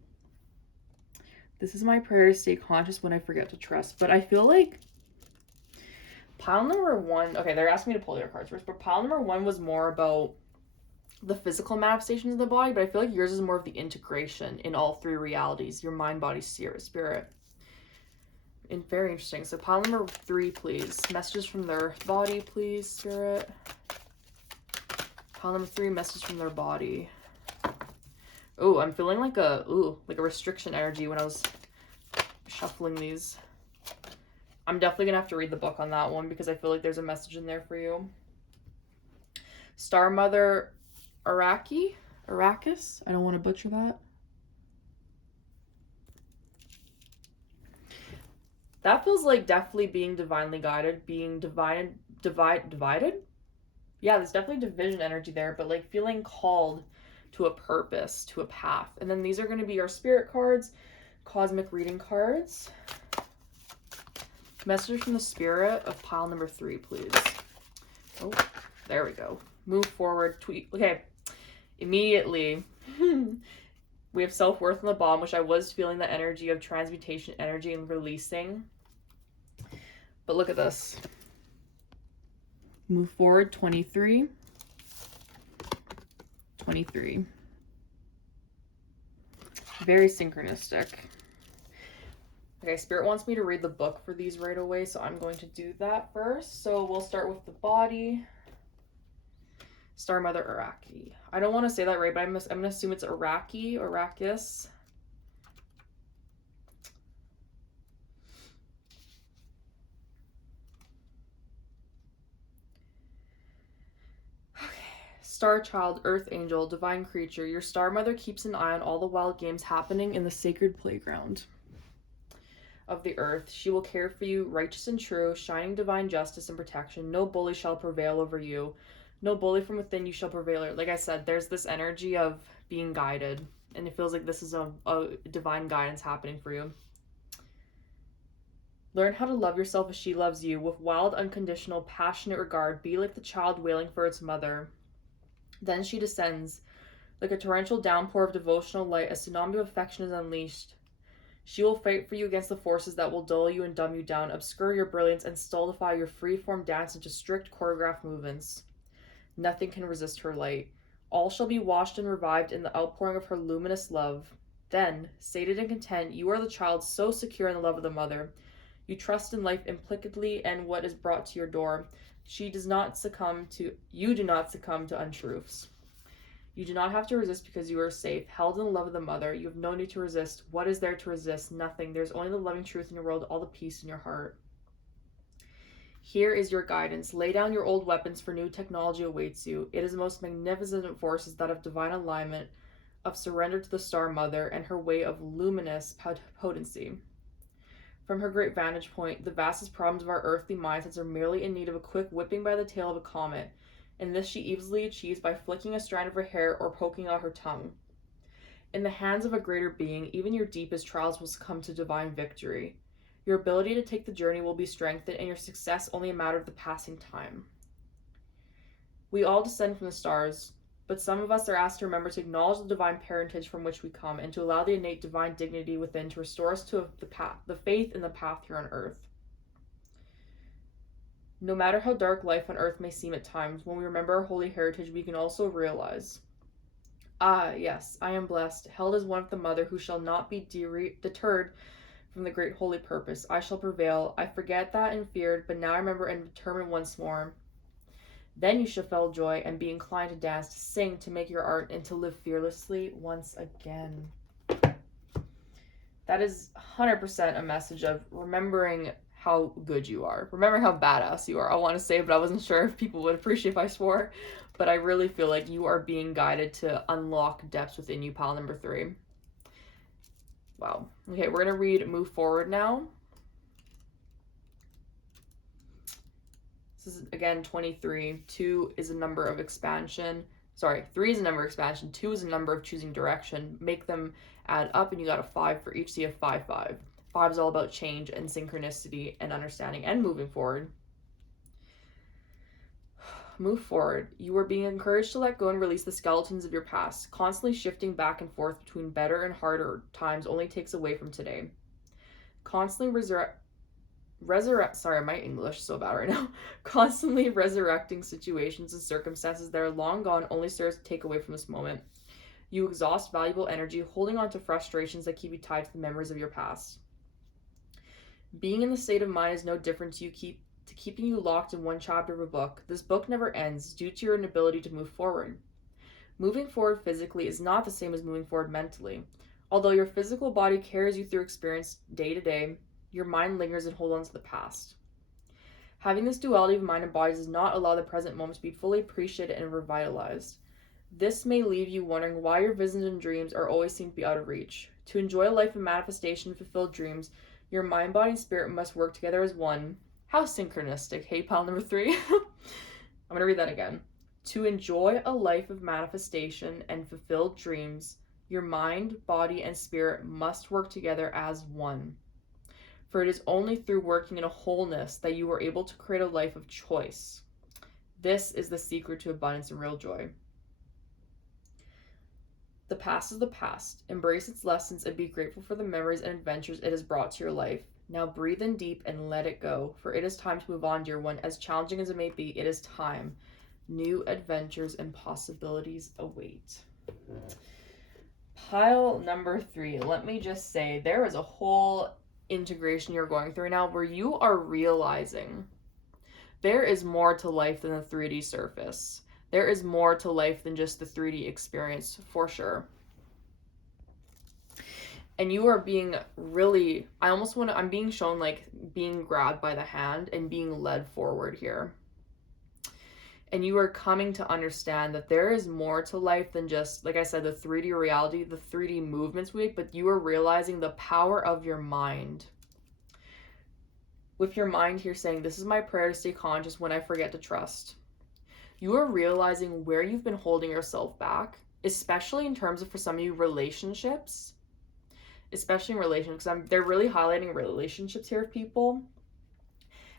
This is my prayer to stay conscious when I forget to trust. But I feel like pile number 1, okay, they're asking me to pull their cards first, but pile number 1 was more about the physical manifestations of the body, but I feel like yours is more of the integration in all 3 realities, your mind, body, spirit. And very interesting. So pile number 3, please. Messages from their body, please, Spirit. Pile number 3, messages from their body. Oh, I'm feeling like a restriction energy when I was shuffling these. I'm definitely gonna have to read the book on that one because I feel like there's a message in there for you. Star Mother Arrakis? I don't want to butcher that. That feels like definitely being divinely guided, being divided? Yeah, there's definitely division energy there, but like feeling called to a purpose, to a path. And then these are going to be our spirit cards, cosmic reading cards. Message from the spirit of pile number 3, please. Oh, there we go. Move forward, tweet. Okay, immediately. We have self-worth on the bottom, which I was feeling the energy of transmutation energy and releasing. But look at this. Move forward, 23. 23. Very synchronistic. Okay, Spirit wants me to read the book for these right away, so I'm going to do that first. So we'll start with the body. Star Mother Arrakis. I don't want to say that right, but I'm going to assume it's Arrakis. Star Child, Earth Angel, Divine Creature, your Star Mother keeps an eye on all the wild games happening in the sacred playground of the earth. She will care for you, righteous and true, shining divine justice and protection. No bully shall prevail over you. No bully from within you shall prevail. Like I said, there's this energy of being guided, and it feels like this is a divine guidance happening for you. Learn how to love yourself as she loves you, with wild, unconditional, passionate regard. Be like the child wailing for its mother. Then she descends. Like a torrential downpour of devotional light, a tsunami of affection is unleashed. She will fight for you against the forces that will dull you and dumb you down, obscure your brilliance, and stultify your free-form dance into strict choreographed movements. Nothing can resist her light. All shall be washed and revived in the outpouring of her luminous love. Then, sated and content, you are the child so secure in the love of the mother. You trust in life implicitly and what is brought to your door. You do not succumb to untruths. You do not have to resist because you are safe, held in the love of the mother. You have no need to resist. What is there to resist? Nothing. There's only the loving truth in your world, all the peace in your heart. Here is your guidance. Lay down your old weapons, for new technology awaits you. It is the most magnificent forces that of divine alignment, of surrender to the Star Mother and her way of luminous potency. From her great vantage point, the vastest problems of our earthly mindsets are merely in need of a quick whipping by the tail of a comet, and this she easily achieves by flicking a strand of her hair or poking out her tongue. In the hands of a greater being, even your deepest trials will succumb to divine victory. Your ability to take the journey will be strengthened, and your success only a matter of the passing time. We all descend from the stars, but some of us are asked to remember to acknowledge the divine parentage from which we come, and to allow the innate divine dignity within to restore us to the faith in the path here on earth. No matter how dark life on earth may seem at times, when we remember our holy heritage, we can also realize, ah, yes, I am blessed, held as one of the mother who shall not be deterred from the great holy purpose. I shall prevail. I forget that and feared, but now I remember and determine once more. Then you shall feel joy and be inclined to dance, to sing, to make your art, and to live fearlessly once again. That is 100% a message of remembering how good you are. Remember how badass you are. I want to say, but I wasn't sure if people would appreciate if I swore. But I really feel like you are being guided to unlock depths within you, pile number 3. Wow. Okay, we're going to read Move Forward now. This is, again, 23. 2 is a number of expansion. Sorry, 3 is a number of expansion. 2 is a number of choosing direction. Make them add up, and you got a 5 for each, so you have 5, 5. 5 is all about change and synchronicity and understanding and moving forward. Move forward. You are being encouraged to let go and release the skeletons of your past. Constantly shifting back and forth between better and harder times only takes away from today. Constantly sorry, my English is so bad right now. Constantly resurrecting situations and circumstances that are long gone only serves to take away from this moment. You exhaust valuable energy holding on to frustrations that keep you tied to the memories of your past. Being in the state of mind is no different to keeping you locked in one chapter of a book. This book never ends due to your inability to move forward. Moving forward physically is not the same as moving forward mentally. Although your physical body carries you through experience day to day, your mind lingers and holds on to the past. Having this duality of mind and body does not allow the present moment to be fully appreciated and revitalized. This may leave you wondering why your visions and dreams are always seem to be out of reach. To enjoy a life of manifestation and fulfilled dreams, your mind, body, and spirit must work together as one. How synchronistic. Hey, pile number 3. I'm going to read that again. To enjoy a life of manifestation and fulfilled dreams, your mind, body, and spirit must work together as one. For it is only through working in a wholeness that you are able to create a life of choice. This is the secret to abundance and real joy. The past is the past. Embrace its lessons and be grateful for the memories and adventures it has brought to your life. Now breathe in deep and let it go, for it is time to move on, dear one. As challenging as it may be, it is time. New adventures and possibilities await. Pile number 3. Let me just say, there is a whole integration you're going through now where you are realizing there is more to life than the 3D surface. There is more to life than just the 3D experience, for sure. And you are being really, I'm being shown like being grabbed by the hand and being led forward here. And you are coming to understand that there is more to life than just, like I said, the 3D reality, the 3D movements we make, but you are realizing the power of your mind. With your mind here saying, this is my prayer to stay conscious when I forget to trust. You are realizing where you've been holding yourself back, especially in terms of, for some of you, relationships. Especially in relationships, they're really highlighting relationships here of people.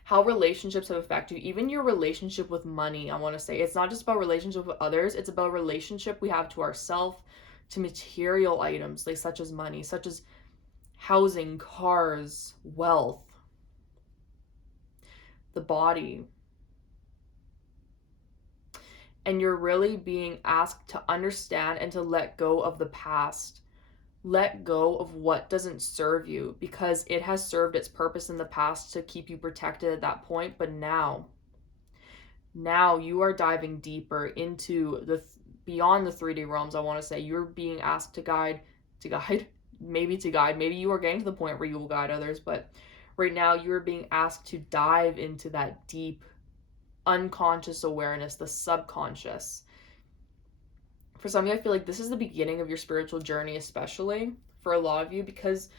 How relationships have affected you, even your relationship with money. I want to say it's not just about relationship with others, it's about relationship we have to ourselves, to material items, like such as money, such as housing, cars, wealth, the body. And you're really being asked to understand and to let go of the past. Let go of what doesn't serve you, because it has served its purpose in the past to keep you protected at that point. But now you are diving deeper into the beyond the 3D realms. I want to say you're being asked to guide. Maybe you are getting to the point where you will guide others, but right now you are being asked to dive into that deep unconscious awareness, the subconscious. For some of you, I feel like this is the beginning of your spiritual journey, especially for a lot of you, because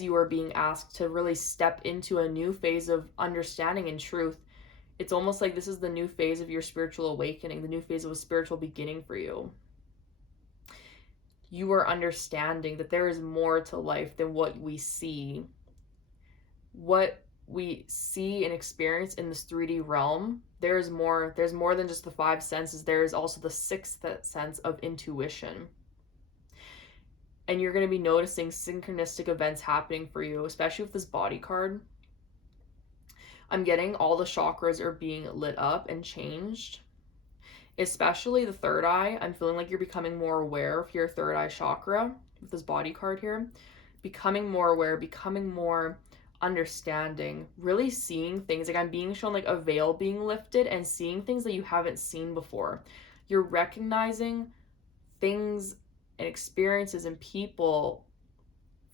you are being asked to really step into a new phase of understanding and truth. It's almost like this is the new phase of your spiritual awakening, the new phase of a spiritual beginning for you. You are understanding that there is more to life than what we see. What we see and experience in this 3D realm, there's more than just the 5 senses. There is also the 6th sense of intuition. And you're going to be noticing synchronistic events happening for you, especially with this body card. I'm getting all the chakras are being lit up and changed, especially the third eye. I'm feeling like you're becoming more aware of your third eye chakra with this body card here. Becoming more aware, becoming more understanding, really seeing things. Like, I'm being shown like a veil being lifted and seeing things that you haven't seen before. You're recognizing things and experiences and people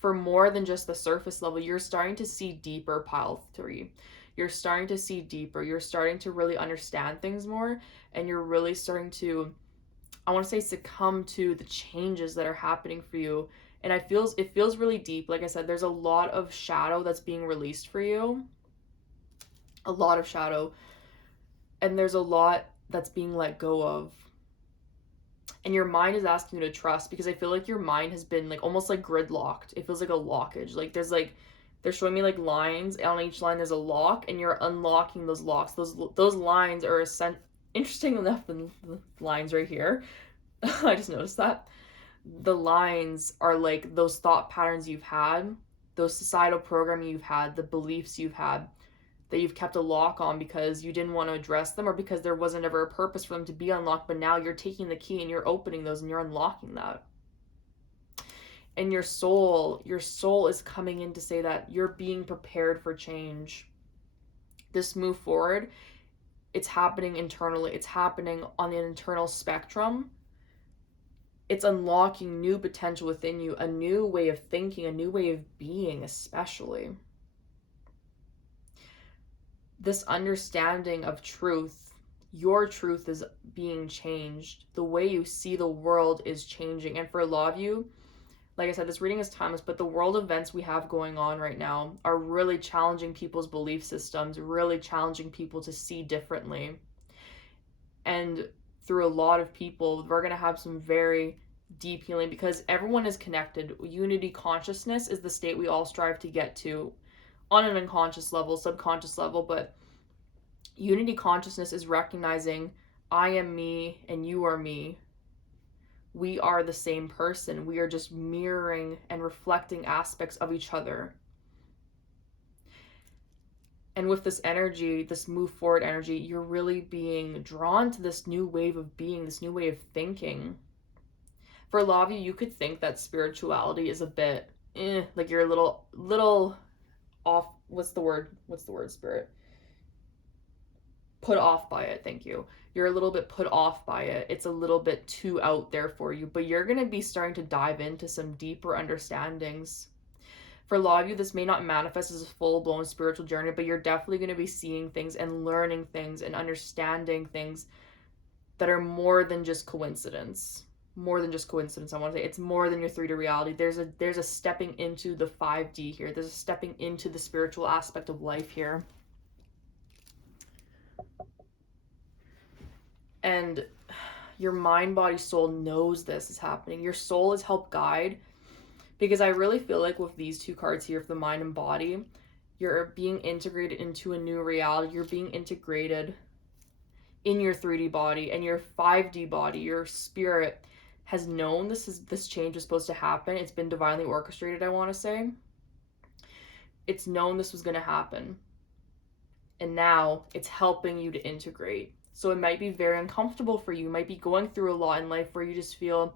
for more than just the surface level. You're starting to see deeper, pile 3. You're starting to see deeper. You're starting to really understand things more, and you're really starting to, I want to say, succumb to the changes that are happening for you. And it feels really deep. Like I said, there's a lot of shadow that's being released for you. A lot of shadow. And there's a lot that's being let go of. And your mind is asking you to trust, because I feel like your mind has been like almost like gridlocked. It feels like a lockage. Like they're showing me like lines, and on each line there's a lock, and you're unlocking those locks. Those lines are interesting enough, the lines right here. I just noticed that. The lines are like those thought patterns you've had, those societal programming you've had, the beliefs you've had that you've kept a lock on because you didn't want to address them, or because there wasn't ever a purpose for them to be unlocked, but now you're taking the key and you're opening those and you're unlocking that. And your soul is coming in to say that you're being prepared for change. This move forward, it's happening internally. It's happening on the internal spectrum. It's unlocking new potential within you, a new way of thinking, a new way of being, especially. This understanding of truth, your truth is being changed. The way you see the world is changing. And for a lot of you, like I said, this reading is timeless, but the world events we have going on right now are really challenging people's belief systems, really challenging people to see differently. And through a lot of people, we're going to have some very deep healing, because everyone is connected. Unity consciousness is the state we all strive to get to on an unconscious level, subconscious level. But unity consciousness is recognizing I am me and you are me. We are the same person. We are just mirroring and reflecting aspects of each other. And with this energy, this move forward energy, you're really being drawn to this new wave of being, this new way of thinking. For a lot of you, you could think that spirituality is a bit, like you're a little off. What's the word, spirit? Put off by it, thank you. You're a little bit put off by it. It's a little bit too out there for you, but you're going to be starting to dive into some deeper understandings. For a lot of you, this may not manifest as a full-blown spiritual journey, but you're definitely going to be seeing things and learning things and understanding things that are more than just coincidence. More than just coincidence, I want to say. It's more than your 3D reality. There's a stepping into the 5D here. There's a stepping into the spiritual aspect of life here. And your mind, body, soul knows this is happening. Your soul is helped guide, because I really feel like with these two cards here, for the mind and body, you're being integrated into a new reality. You're being integrated in your 3D body, and your 5D body, your spirit, has known this change was supposed to happen. It's been divinely orchestrated, I want to say. It's known this was going to happen. And now it's helping you to integrate. So it might be very uncomfortable for you. You might be going through a lot in life where you just feel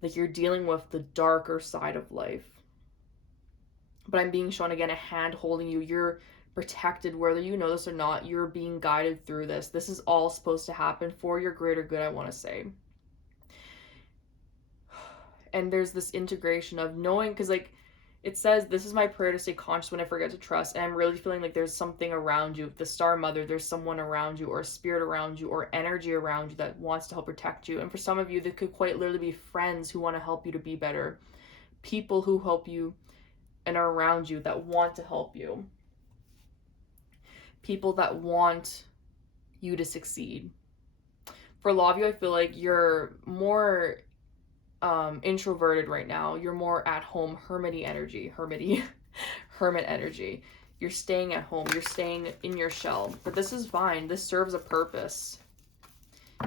like you're dealing with the darker side of life. But I'm being shown again a hand holding you. You're protected, whether you know this or not. You're being guided through this. This is all supposed to happen for your greater good, I want to say. And there's this integration of knowing, because like it says, this is my prayer to stay conscious when I forget to trust. And I'm really feeling like there's something around you, the star mother, there's someone around you, or a spirit around you, or energy around you that wants to help protect you. And for some of you, there could quite literally be friends who want to help you to be better, people who help you and are around you that want to help you, people that want you to succeed. For a lot of you, I feel like you're more introverted right now. You're more at home, hermit energy. You're staying at home. You're staying in your shell. But this is fine. This serves a purpose.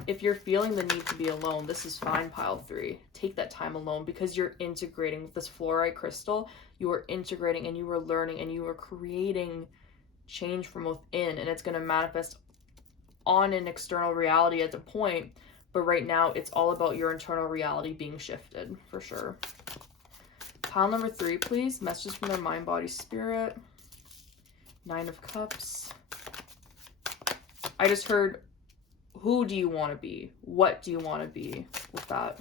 If you're feeling the need to be alone, this is fine, pile 3. Take that time alone, because you're integrating with this fluorite crystal. You are integrating, and you are learning, and you are creating change from within, and it's going to manifest on an external reality at a point. But right now, it's all about your internal reality being shifted, for sure. Pile number 3, please. Messages from their mind, body, spirit. 9 of Cups. I just heard, who do you want to be? What do you want to be with that?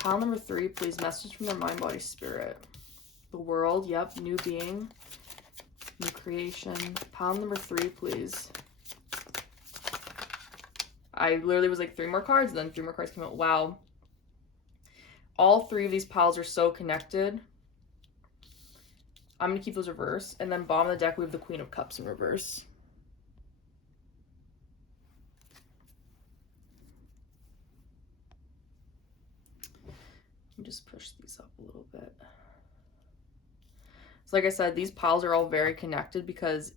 Pile number 3, please. Messages from their mind, body, spirit. The world, yep. New being. New creation. Pile number 3, please. I literally was like 3 more cards, and then 3 more cards came out. Wow. All 3 of these piles are so connected. I'm going to keep those reversed. And then bottom of the deck, we have the Queen of Cups in reverse. Let me just push these up a little bit. So like I said, these piles are all very connected because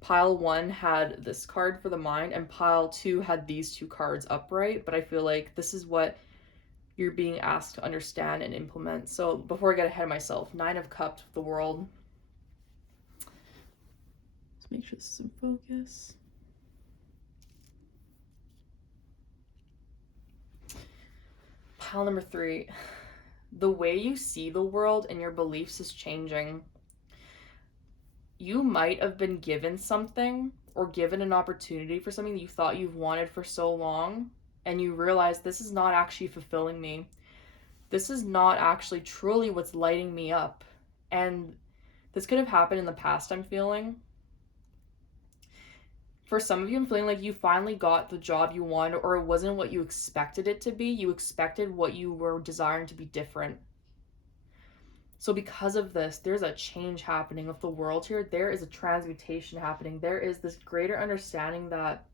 pile 1 had this card for the mind and pile 2 had these 2 cards upright. But I feel like this is what you're being asked to understand and implement. So before I get ahead of myself, 9 of Cups, the world. Let's make sure this is in focus. Pile number 3. The way you see the world and your beliefs is changing. You might have been given something or given an opportunity for something that you thought you've wanted for so long, and you realize this is not actually fulfilling me. This is not actually truly what's lighting me up. And this could have happened in the past, I'm feeling. For some of you, I'm feeling like you finally got the job you wanted, or it wasn't what you expected it to be. You expected what you were desiring to be different. So because of this, there's a change happening with the world here. There is a transmutation happening. There is this greater understanding that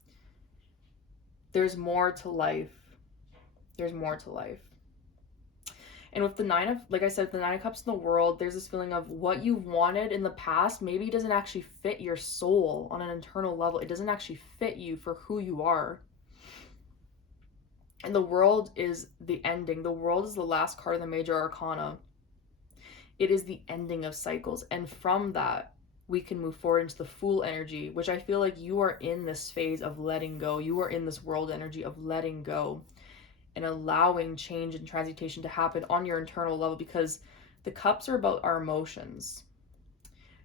there's more to life. There's more to life. And with the 9 of, like I said, the 9 of Cups in the world, there's this feeling of what you wanted in the past maybe doesn't actually fit your soul on an internal level. It doesn't actually fit you for who you are. And the world is the ending. The world is the last card of the major arcana. It is the ending of cycles. And from that, we can move forward into the Fool energy, which I feel like you are in this phase of letting go. You are in this world energy of letting go and allowing change and transmutation to happen on your internal level, because the cups are about our emotions.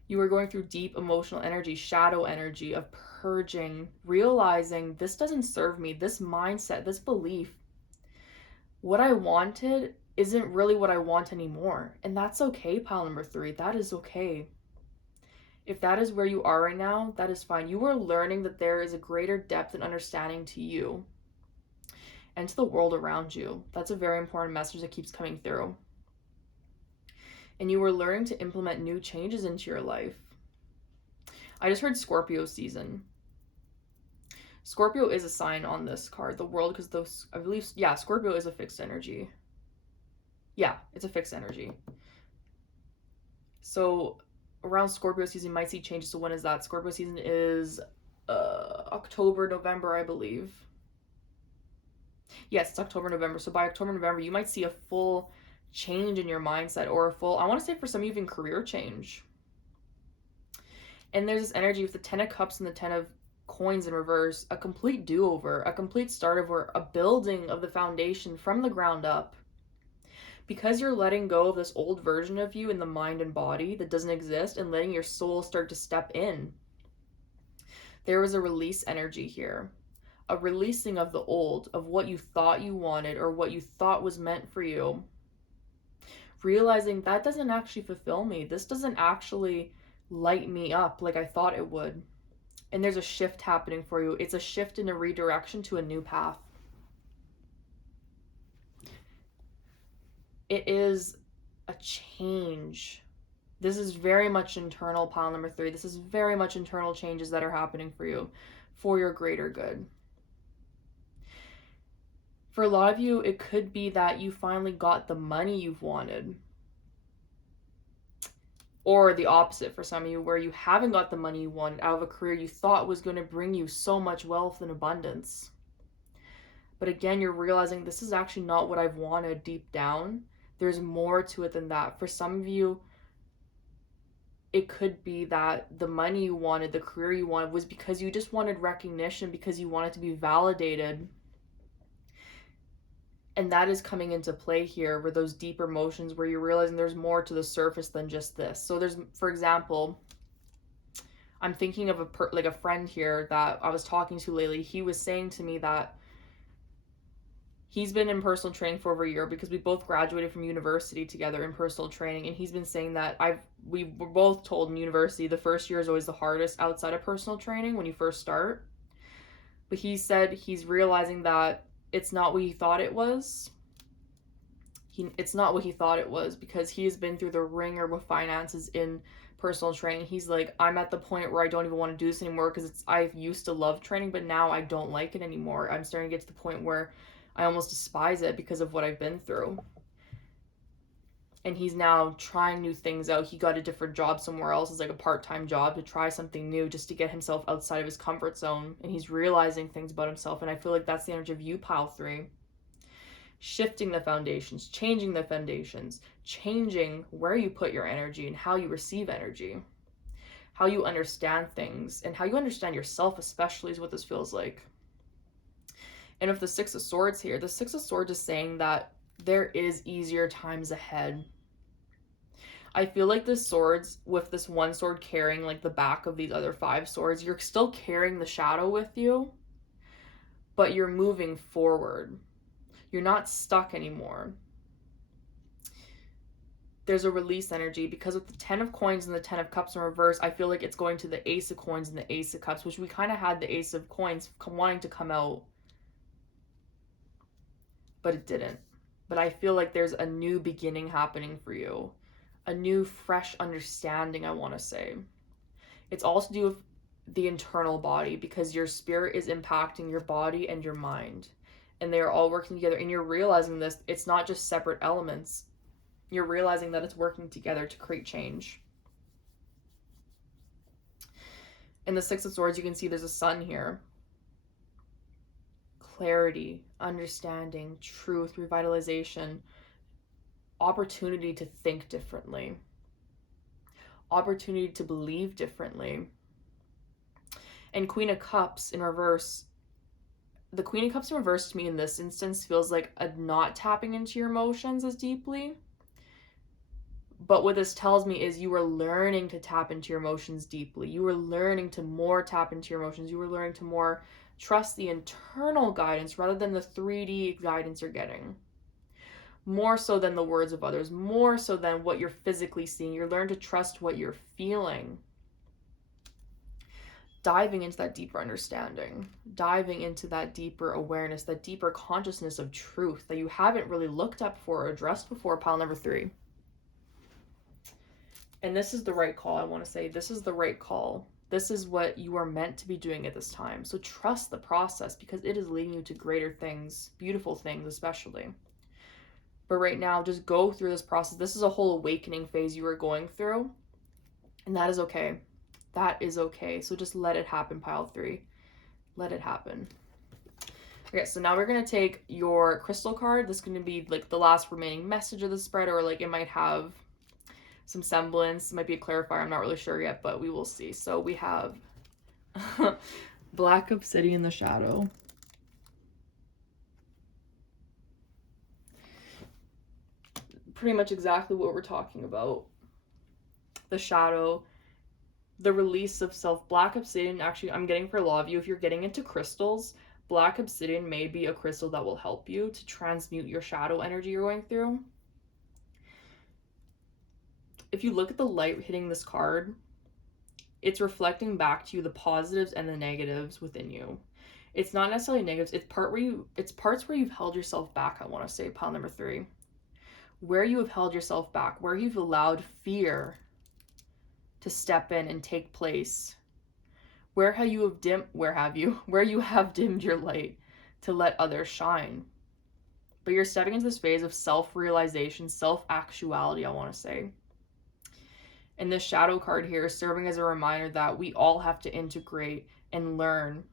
You are going through deep emotional energy, shadow energy of purging, realizing this doesn't serve me, this mindset, this belief. What I wanted isn't really what I want anymore. And that's okay, pile number 3. That is okay. If that is where you are right now, that is fine. You are learning that there is a greater depth and understanding to you and to the world around you. That's a very important message that keeps coming through. And you are learning to implement new changes into your life. I just heard Scorpio season. Scorpio is a sign on this card, the world, because those, I believe, yeah, Scorpio is a fixed energy. Yeah, it's a fixed energy. So around Scorpio season, you might see changes. So when is that? Scorpio season is October, November, I believe. Yes, it's October, November. So by October, November, you might see a full change in your mindset, or a full, I want to say for some of you, even career change. And there's this energy with the 10 of Cups and the 10 of Coins in reverse, a complete do-over, a complete start over, a building of the foundation from the ground up. Because you're letting go of this old version of you in the mind and body that doesn't exist and letting your soul start to step in. There was a release energy here. A releasing of the old, of what you thought you wanted or what you thought was meant for you. Realizing that doesn't actually fulfill me. This doesn't actually light me up like I thought it would. And there's a shift happening for you. It's a shift in a redirection to a new path. It is a change. This is very much internal, pile number 3. This is very much internal changes that are happening for you for your greater good. For a lot of you, it could be that you finally got the money you've wanted. Or the opposite for some of you, where you haven't got the money you wanted out of a career you thought was going to bring you so much wealth and abundance. But again, you're realizing this is actually not what I've wanted deep down. There's more to it than that. For some of you, it could be that the money you wanted, the career you wanted, was because you just wanted recognition, because you wanted to be validated. And that is coming into play here, where those deeper emotions, where you're realizing there's more to the surface than just this. So there's, for example, I'm thinking of a friend here that I was talking to lately. He was saying to me that he's been in personal training for over a year, because we both graduated from university together in personal training. And he's been saying that we were both told in university the first year is always the hardest outside of personal training when you first start. But he said he's realizing that it's not what he thought it was. It's not what he thought it was, because he has been through the ringer with finances in personal training. He's like, I'm at the point where I don't even want to do this anymore, because I used to love training, but now I don't like it anymore. I'm starting to get to the point where I almost despise it because of what I've been through. And he's now trying new things out. He got a different job somewhere else, as like a part-time job, to try something new, just to get himself outside of his comfort zone. And he's realizing things about himself. And I feel like that's the energy of you, pile 3. Shifting the foundations, changing the foundations, changing where you put your energy and how you receive energy, how you understand things, and how you understand yourself, especially, is what this feels like. And with the 6 of Swords here, the 6 of Swords is saying that there is easier times ahead. I feel like the swords, with this one sword carrying like the back of these other 5 swords, you're still carrying the shadow with you, but you're moving forward. You're not stuck anymore. There's a release energy, because with the 10 of Coins and the 10 of Cups in reverse, I feel like it's going to the Ace of Coins and the Ace of Cups, which we kind of had the Ace of Coins wanting to come out, but it didn't. But I feel like there's a new beginning happening for you, a new fresh understanding, I want to say. It's all to do with the internal body, because your spirit is impacting your body and your mind, and they are all working together. And you're realizing this, it's not just separate elements. You're realizing that it's working together to create change. In the 6 of Swords, you can see there's a sun here. Clarity, understanding, truth, revitalization, opportunity to think differently, opportunity to believe differently. And Queen of Cups in reverse, the Queen of Cups in reverse to me in this instance feels like a not tapping into your emotions as deeply. But what this tells me is you are learning to tap into your emotions deeply. You are learning to more tap into your emotions. You are learning to more trust the internal guidance rather than the 3D guidance you're getting. More so than the words of others. More so than what you're physically seeing. You're learning to trust what you're feeling. Diving into that deeper understanding. Diving into that deeper awareness, that deeper consciousness of truth that you haven't really looked at before or addressed before, pile number 3. And this is the right call, I want to say. This is the right call. This is what you are meant to be doing at this time. So trust the process, because it is leading you to greater things, beautiful things especially. But right now, just go through this process. This is a whole awakening phase you are going through. And that is okay. That is okay. So just let it happen, pile 3. Let it happen. Okay, so now we're going to take your crystal card. This is going to be like the last remaining message of the spread, or like it might have some semblance. It might be a clarifier. I'm not really sure yet, but we will see. So we have Black Obsidian in the Shadow. Pretty much exactly what we're talking about. The shadow, the release of self. Black Obsidian, actually, I'm getting for a lot of you, if you're getting into crystals, Black Obsidian may be a crystal that will help you to transmute your shadow energy you're going through. If you look at the light hitting this card, it's reflecting back to you the positives and the negatives within you. It's not necessarily negatives, it's parts where you've held yourself back, I want to say, pile number 3. Where you have held yourself back, where you've allowed fear to step in and take place. Where you have dimmed your light to let others shine. But you're stepping into this phase of self-realization, self-actuality, I want to say. And this shadow card here is serving as a reminder that we all have to integrate and learn.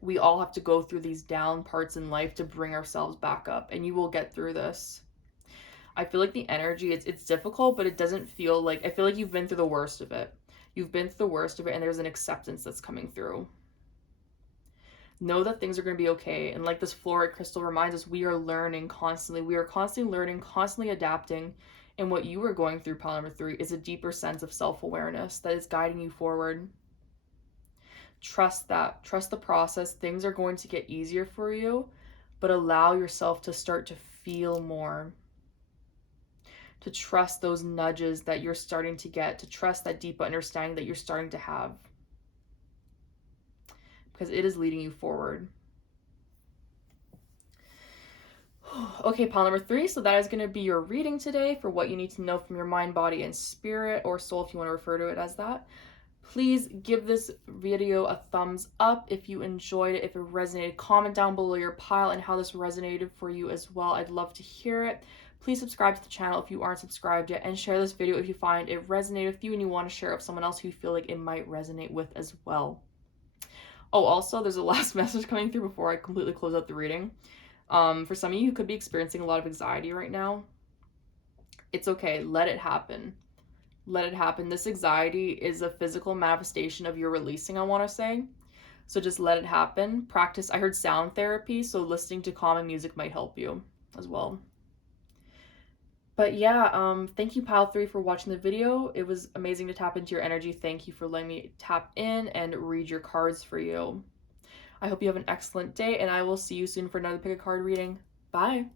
We all have to go through these down parts in life to bring ourselves back up, and you will get through this. I feel like the energy, it's difficult, but it doesn't feel like, I feel like you've been through the worst of it. You've been through the worst of it, and there's an acceptance that's coming through. Know that things are going to be okay. And like this fluorite crystal reminds us, we are learning constantly. We are constantly learning, constantly adapting. And what you are going through, pile number 3, is a deeper sense of self-awareness that is guiding you forward. Trust that. Trust the process. Things are going to get easier for you, but allow yourself to start to feel more. To trust those nudges that you're starting to get. To trust that deeper understanding that you're starting to have. Because it is leading you forward. Okay, pile number 3. So that is going to be your reading today for what you need to know from your mind, body, and spirit, or soul if you want to refer to it as that. Please give this video a thumbs up if you enjoyed it, if it resonated. Comment down below your pile and how this resonated for you as well. I'd love to hear it. Please subscribe to the channel if you aren't subscribed yet, and share this video if you find it resonated with you and you want to share it with someone else who you feel like it might resonate with as well. Oh, also, there's a last message coming through before I completely close out the reading. For some of you who could be experiencing a lot of anxiety right now, it's okay. Let it happen. Let it happen. This anxiety is a physical manifestation of your releasing, I want to say. So just let it happen. Practice. I heard sound therapy, so listening to calming music might help you as well. But yeah, thank you, Pile 3, for watching the video. It was amazing to tap into your energy. Thank you for letting me tap in and read your cards for you. I hope you have an excellent day, and I will see you soon for another pick a card reading. Bye.